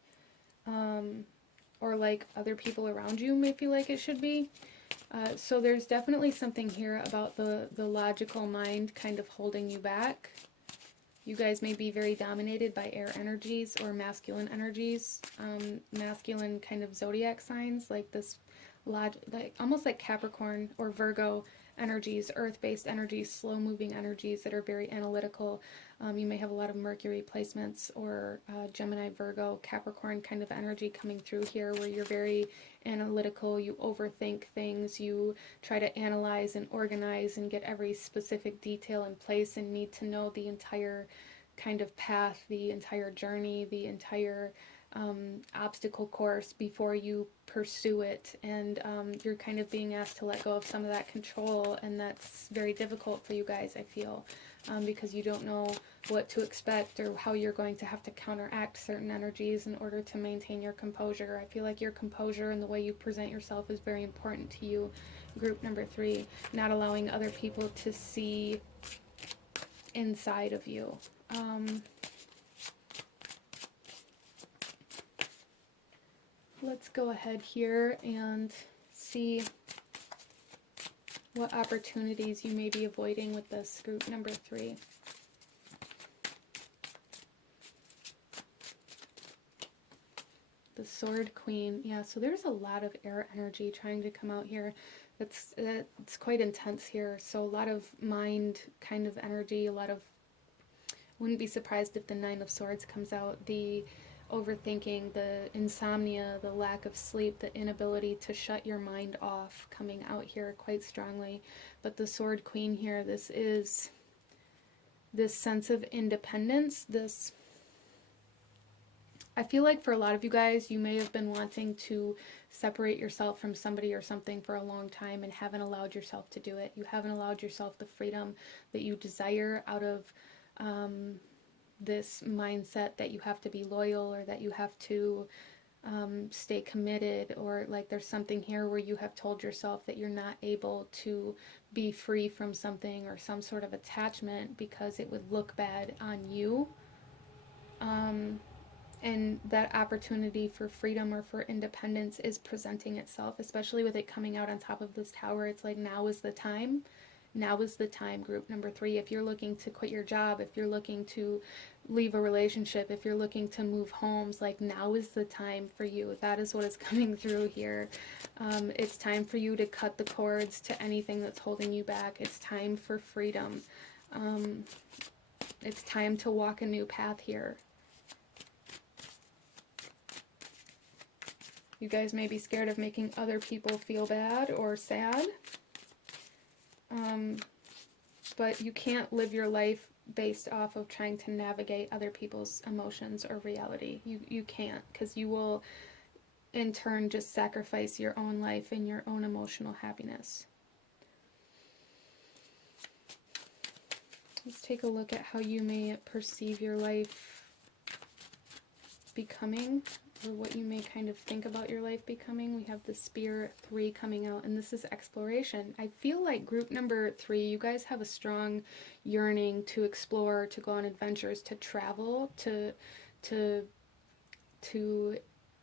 Or like other people around you may feel like it should be. So there's definitely something here about the logical mind kind of holding you back. You guys may be very dominated by air energies or masculine energies, masculine kind of zodiac signs, like this, like almost like Capricorn or Virgo energies, earth-based energies, slow-moving energies that are very analytical. You may have a lot of Mercury placements or Gemini, Virgo, Capricorn kind of energy coming through here where you're very analytical, you overthink things, you try to analyze and organize and get every specific detail in place and need to know the entire kind of path, the entire journey, the entire obstacle course before you pursue it, and you're kind of being asked to let go of some of that control, and that's very difficult for you guys, I feel, because you don't know what to expect or how you're going to have to counteract certain energies in order to maintain your composure. I feel like your composure and the way you present yourself is very important to you, group number 3, not allowing other people to see inside of you. Let's go ahead here and see what opportunities you may be avoiding with this group number 3. The Sword Queen. Yeah, so there's a lot of air energy trying to come out here. It's quite intense here. So a lot of mind kind of energy, a lot of, wouldn't be surprised if the 9 of Swords comes out. The overthinking, the insomnia, the lack of sleep, the inability to shut your mind off coming out here quite strongly. But the Sword Queen here, this is this sense of independence, this, I feel like for a lot of you guys, you may have been wanting to separate yourself from somebody or something for a long time and haven't allowed yourself to do it. You haven't allowed yourself the freedom that you desire out of this mindset that you have to be loyal or that you have to stay committed, or like there's something here where you have told yourself that you're not able to be free from something or some sort of attachment because it would look bad on you. And that opportunity for freedom or for independence is presenting itself, especially with it coming out on top of this tower. It's like now is the time. Now is the time, group number 3. If you're looking to quit your job, if you're looking to leave a relationship, if you're looking to move homes, like now is the time for you. That is what is coming through here. It's time for you to cut the cords to anything that's holding you back. It's time for freedom. It's time to walk a new path here. You guys may be scared of making other people feel bad or sad. But you can't live your life based off of trying to navigate other people's emotions or reality. You can't, because you will in turn just sacrifice your own life and your own emotional happiness. Let's take a look at how you may perceive your life becoming, or what you may kind of think about your life becoming. We have the Spear 3 coming out, and this is exploration. I feel like group number 3, you guys have a strong yearning to explore, to go on adventures, to travel, to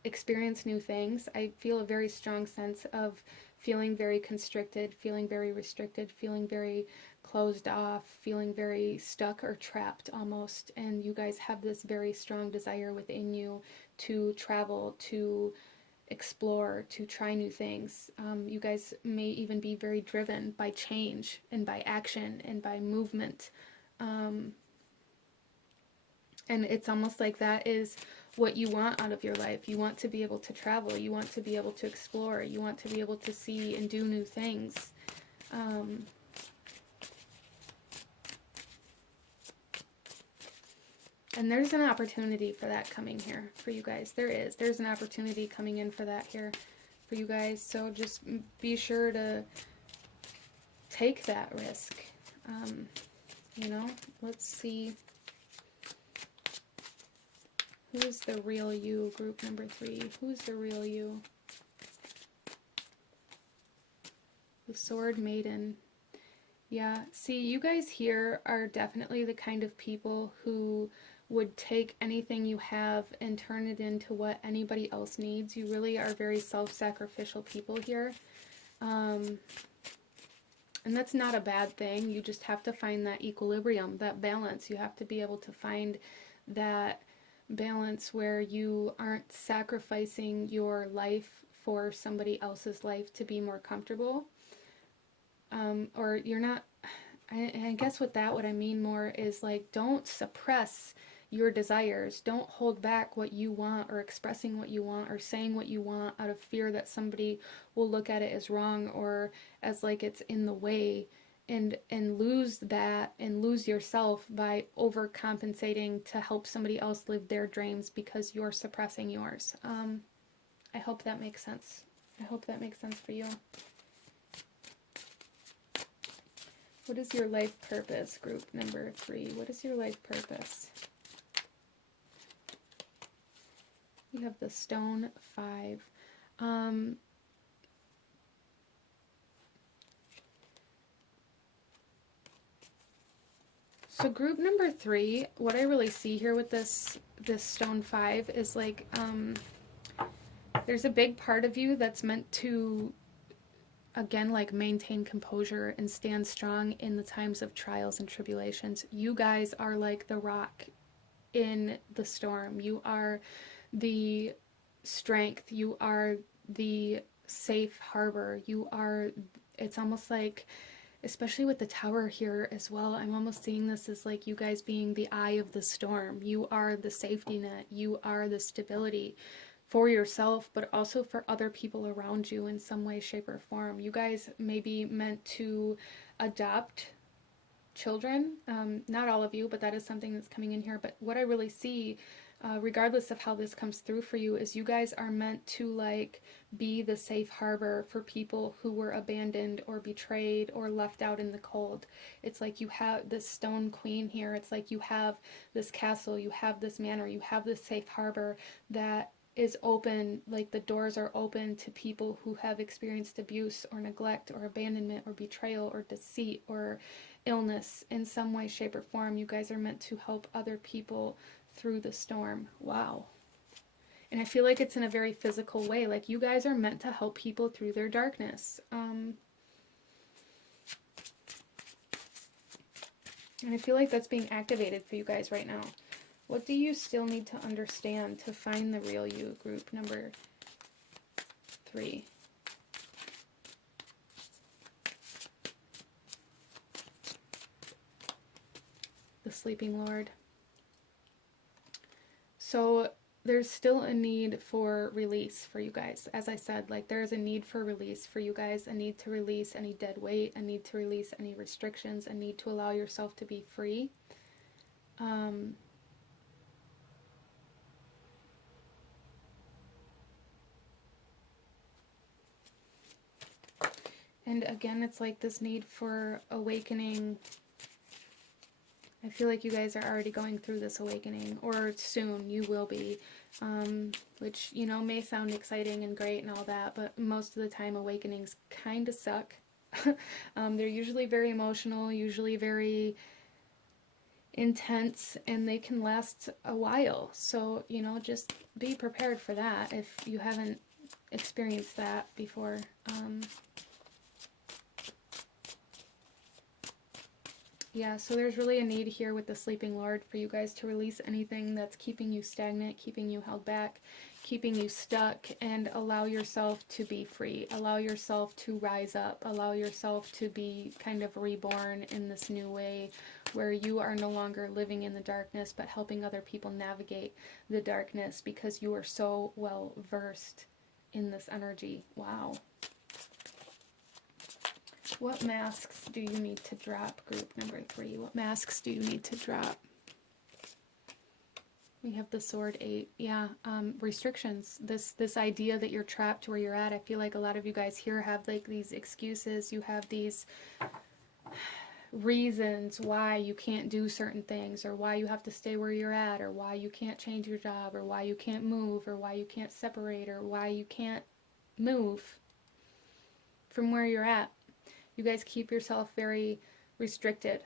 experience new things. I feel a very strong sense of feeling very constricted, feeling very restricted, feeling very closed off, feeling very stuck or trapped almost. And you guys have this very strong desire within you to travel, to explore, to try new things. You guys may even be very driven by change and by action and by movement. And it's almost like that is what you want out of your life. You want to be able to travel. You want to be able to explore. You want to be able to see and do new things. And there's an opportunity for that coming here for you guys. There's an opportunity coming in for that here for you guys. So just be sure to take that risk. You know, let's see. Who's the real you, group number 3? Who's the real you? The Sword Maiden. Yeah, see, you guys here are definitely the kind of people who would take anything you have and turn it into what anybody else needs. You really are very self-sacrificial people here. And that's not a bad thing. You just have to find that equilibrium, that balance. You have to be able to find that balance where you aren't sacrificing your life for somebody else's life to be more comfortable. Or you're not, I guess what I mean more is like, don't suppress your desires. Don't hold back what you want, or expressing what you want, or saying what you want out of fear that somebody will look at it as wrong or as like it's in the way, and lose that and lose yourself by overcompensating to help somebody else live their dreams because you're suppressing yours. I hope that makes sense. I hope that makes sense for you. What is your life purpose, group number 3? What is your life purpose? You have the Stone 5. So group number 3, what I really see here with this Stone 5 is like, there's a big part of you that's meant to, again, like maintain composure and stand strong in the times of trials and tribulations. You guys are like the rock in the storm. You are the strength. You are the safe harbor. You are, it's almost like, especially with the Tower here as well, I'm almost seeing this as like you guys being the eye of the storm. You are the safety net. You are the stability for yourself, but also for other people around you in some way, shape, or form. You guys may be meant to adopt children. Not all of you, but that is something that's coming in here. But what I really see, regardless of how this comes through for you, is you guys are meant to like be the safe harbor for people who were abandoned or betrayed or left out in the cold. It's like you have this Stone Queen here. It's like you have this castle, you have this manor, you have this safe harbor that is open, like the doors are open to people who have experienced abuse or neglect or abandonment or betrayal or deceit or illness in some way, shape, or form. You guys are meant to help other people through the storm. Wow. And I feel like it's in a very physical way. Like you guys are meant to help people through their darkness. And I feel like that's being activated for you guys right now. What do you still need to understand to find the real you, group number 3? The Sleeping Lord. So there's still a need for release for you guys. As I said, like there's a need for release for you guys, a need to release any dead weight, a need to release any restrictions, a need to allow yourself to be free. And again, it's like this need for awakening. I feel like you guys are already going through this awakening, or soon you will be, which, you know, may sound exciting and great and all that, but most of the time awakenings kind of suck. They're usually very emotional, usually very intense, and they can last a while. So, you know, just be prepared for that if you haven't experienced that before. Yeah, so there's really a need here with the Sleeping Lord for you guys to release anything that's keeping you stagnant, keeping you held back, keeping you stuck, and allow yourself to be free. Allow yourself to rise up. Allow yourself to be kind of reborn in this new way where you are no longer living in the darkness, but helping other people navigate the darkness because you are so well versed in this energy. Wow. What masks do you need to drop, group number 3? What masks do you need to drop? We have the sword 8. Yeah, restrictions. This idea that you're trapped where you're at. I feel like a lot of you guys here have like these excuses. You have these reasons why you can't do certain things, or why you have to stay where you're at, or why you can't change your job, or why you can't move, or why you can't separate, or why you can't move from where you're at. You guys keep yourself very restricted,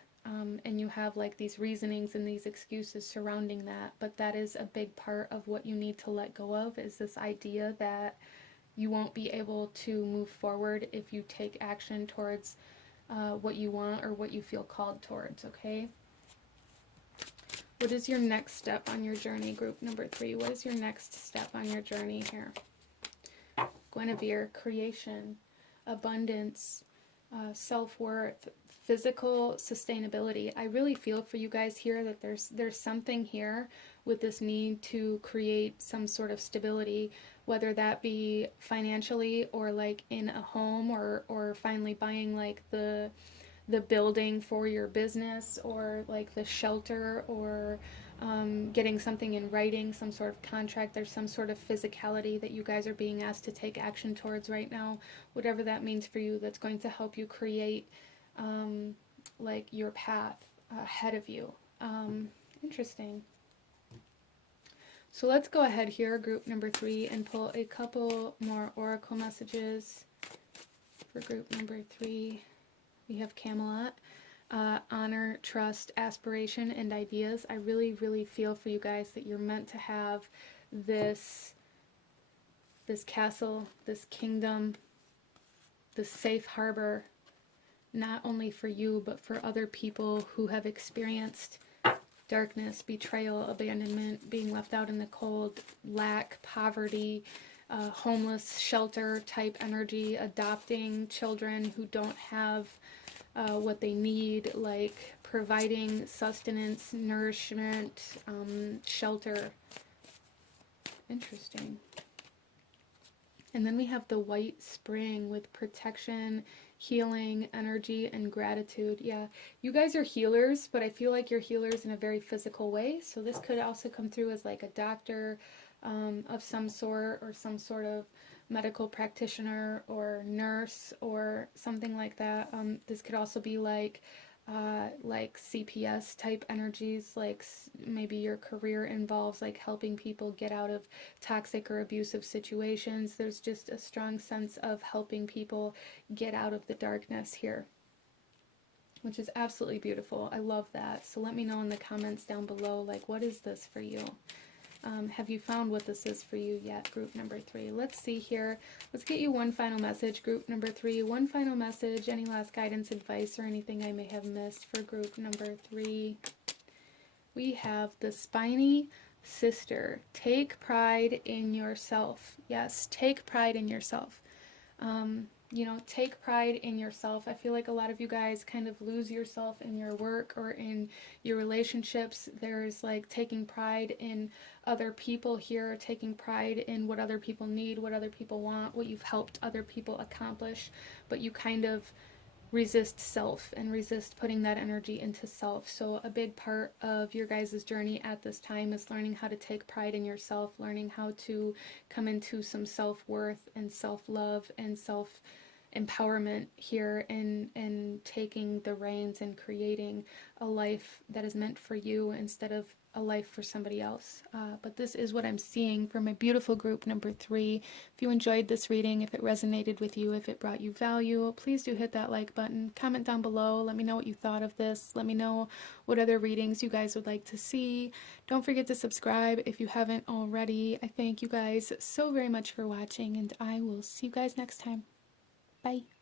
and you have like these reasonings and these excuses surrounding that. But that is a big part of what you need to let go of, is this idea that you won't be able to move forward if you take action towards what you want or what you feel called towards, okay? What is your next step on your journey, group number 3? What is your next step on your journey here? Guinevere, creation, abundance, self-worth, physical sustainability. I really feel for you guys here that there's something here with this need to create some sort of stability, whether that be financially or like in a home, or finally buying like the building for your business, or like the shelter, or getting something in writing, some sort of contract. There's some sort of physicality that you guys are being asked to take action towards right now, whatever that means for you, that's going to help you create like your path ahead of you. Interesting. So let's go ahead here, group number 3, and pull a couple more oracle messages for group number 3. We have Camelot, honor, trust, aspiration, and ideas. I really, really feel for you guys that you're meant to have this castle, this kingdom, this safe harbor, not only for you, but for other people who have experienced darkness, betrayal, abandonment, being left out in the cold, lack, poverty, homeless shelter type energy, adopting children who don't have what they need, like providing sustenance, nourishment, shelter. Interesting. And then we have the white spring with protection, healing, energy, and gratitude. Yeah, you guys are healers, but I feel like you're healers in a very physical way. So this could also come through as like a doctor of some sort, or some sort of medical practitioner or nurse or something like that. This could also be like CPS type energies, like maybe your career involves like helping people get out of toxic or abusive situations. There's just a strong sense of helping people get out of the darkness here, which is absolutely beautiful. I love that. So let me know in the comments down below, like, what is this for you? Have you found what this is for you yet, group number 3? Let's see here. Let's get you one final message, group number 3. One final message. Any last guidance, advice, or anything I may have missed for group number 3? We have the spiny sister. Take pride in yourself. Yes, take pride in yourself. You know, take pride in yourself. I feel like a lot of you guys kind of lose yourself in your work or in your relationships. There's like taking pride in other people here, taking pride in what other people need, what other people want, what you've helped other people accomplish, but you kind of resist self and resist putting that energy into self. So a big part of your guys' journey at this time is learning how to take pride in yourself, learning how to come into some self-worth and self-love and self-empowerment here, and taking the reins and creating a life that is meant for you instead of a life for somebody else. But this is what I'm seeing for my beautiful group number 3. If you enjoyed this reading, if it resonated with you, if it brought you value, please do hit that like button. Comment down below. Let me know what you thought of this. Let me know what other readings you guys would like to see. Don't forget to subscribe if you haven't already. I thank you guys so very much for watching, and I will see you guys next time. Bye.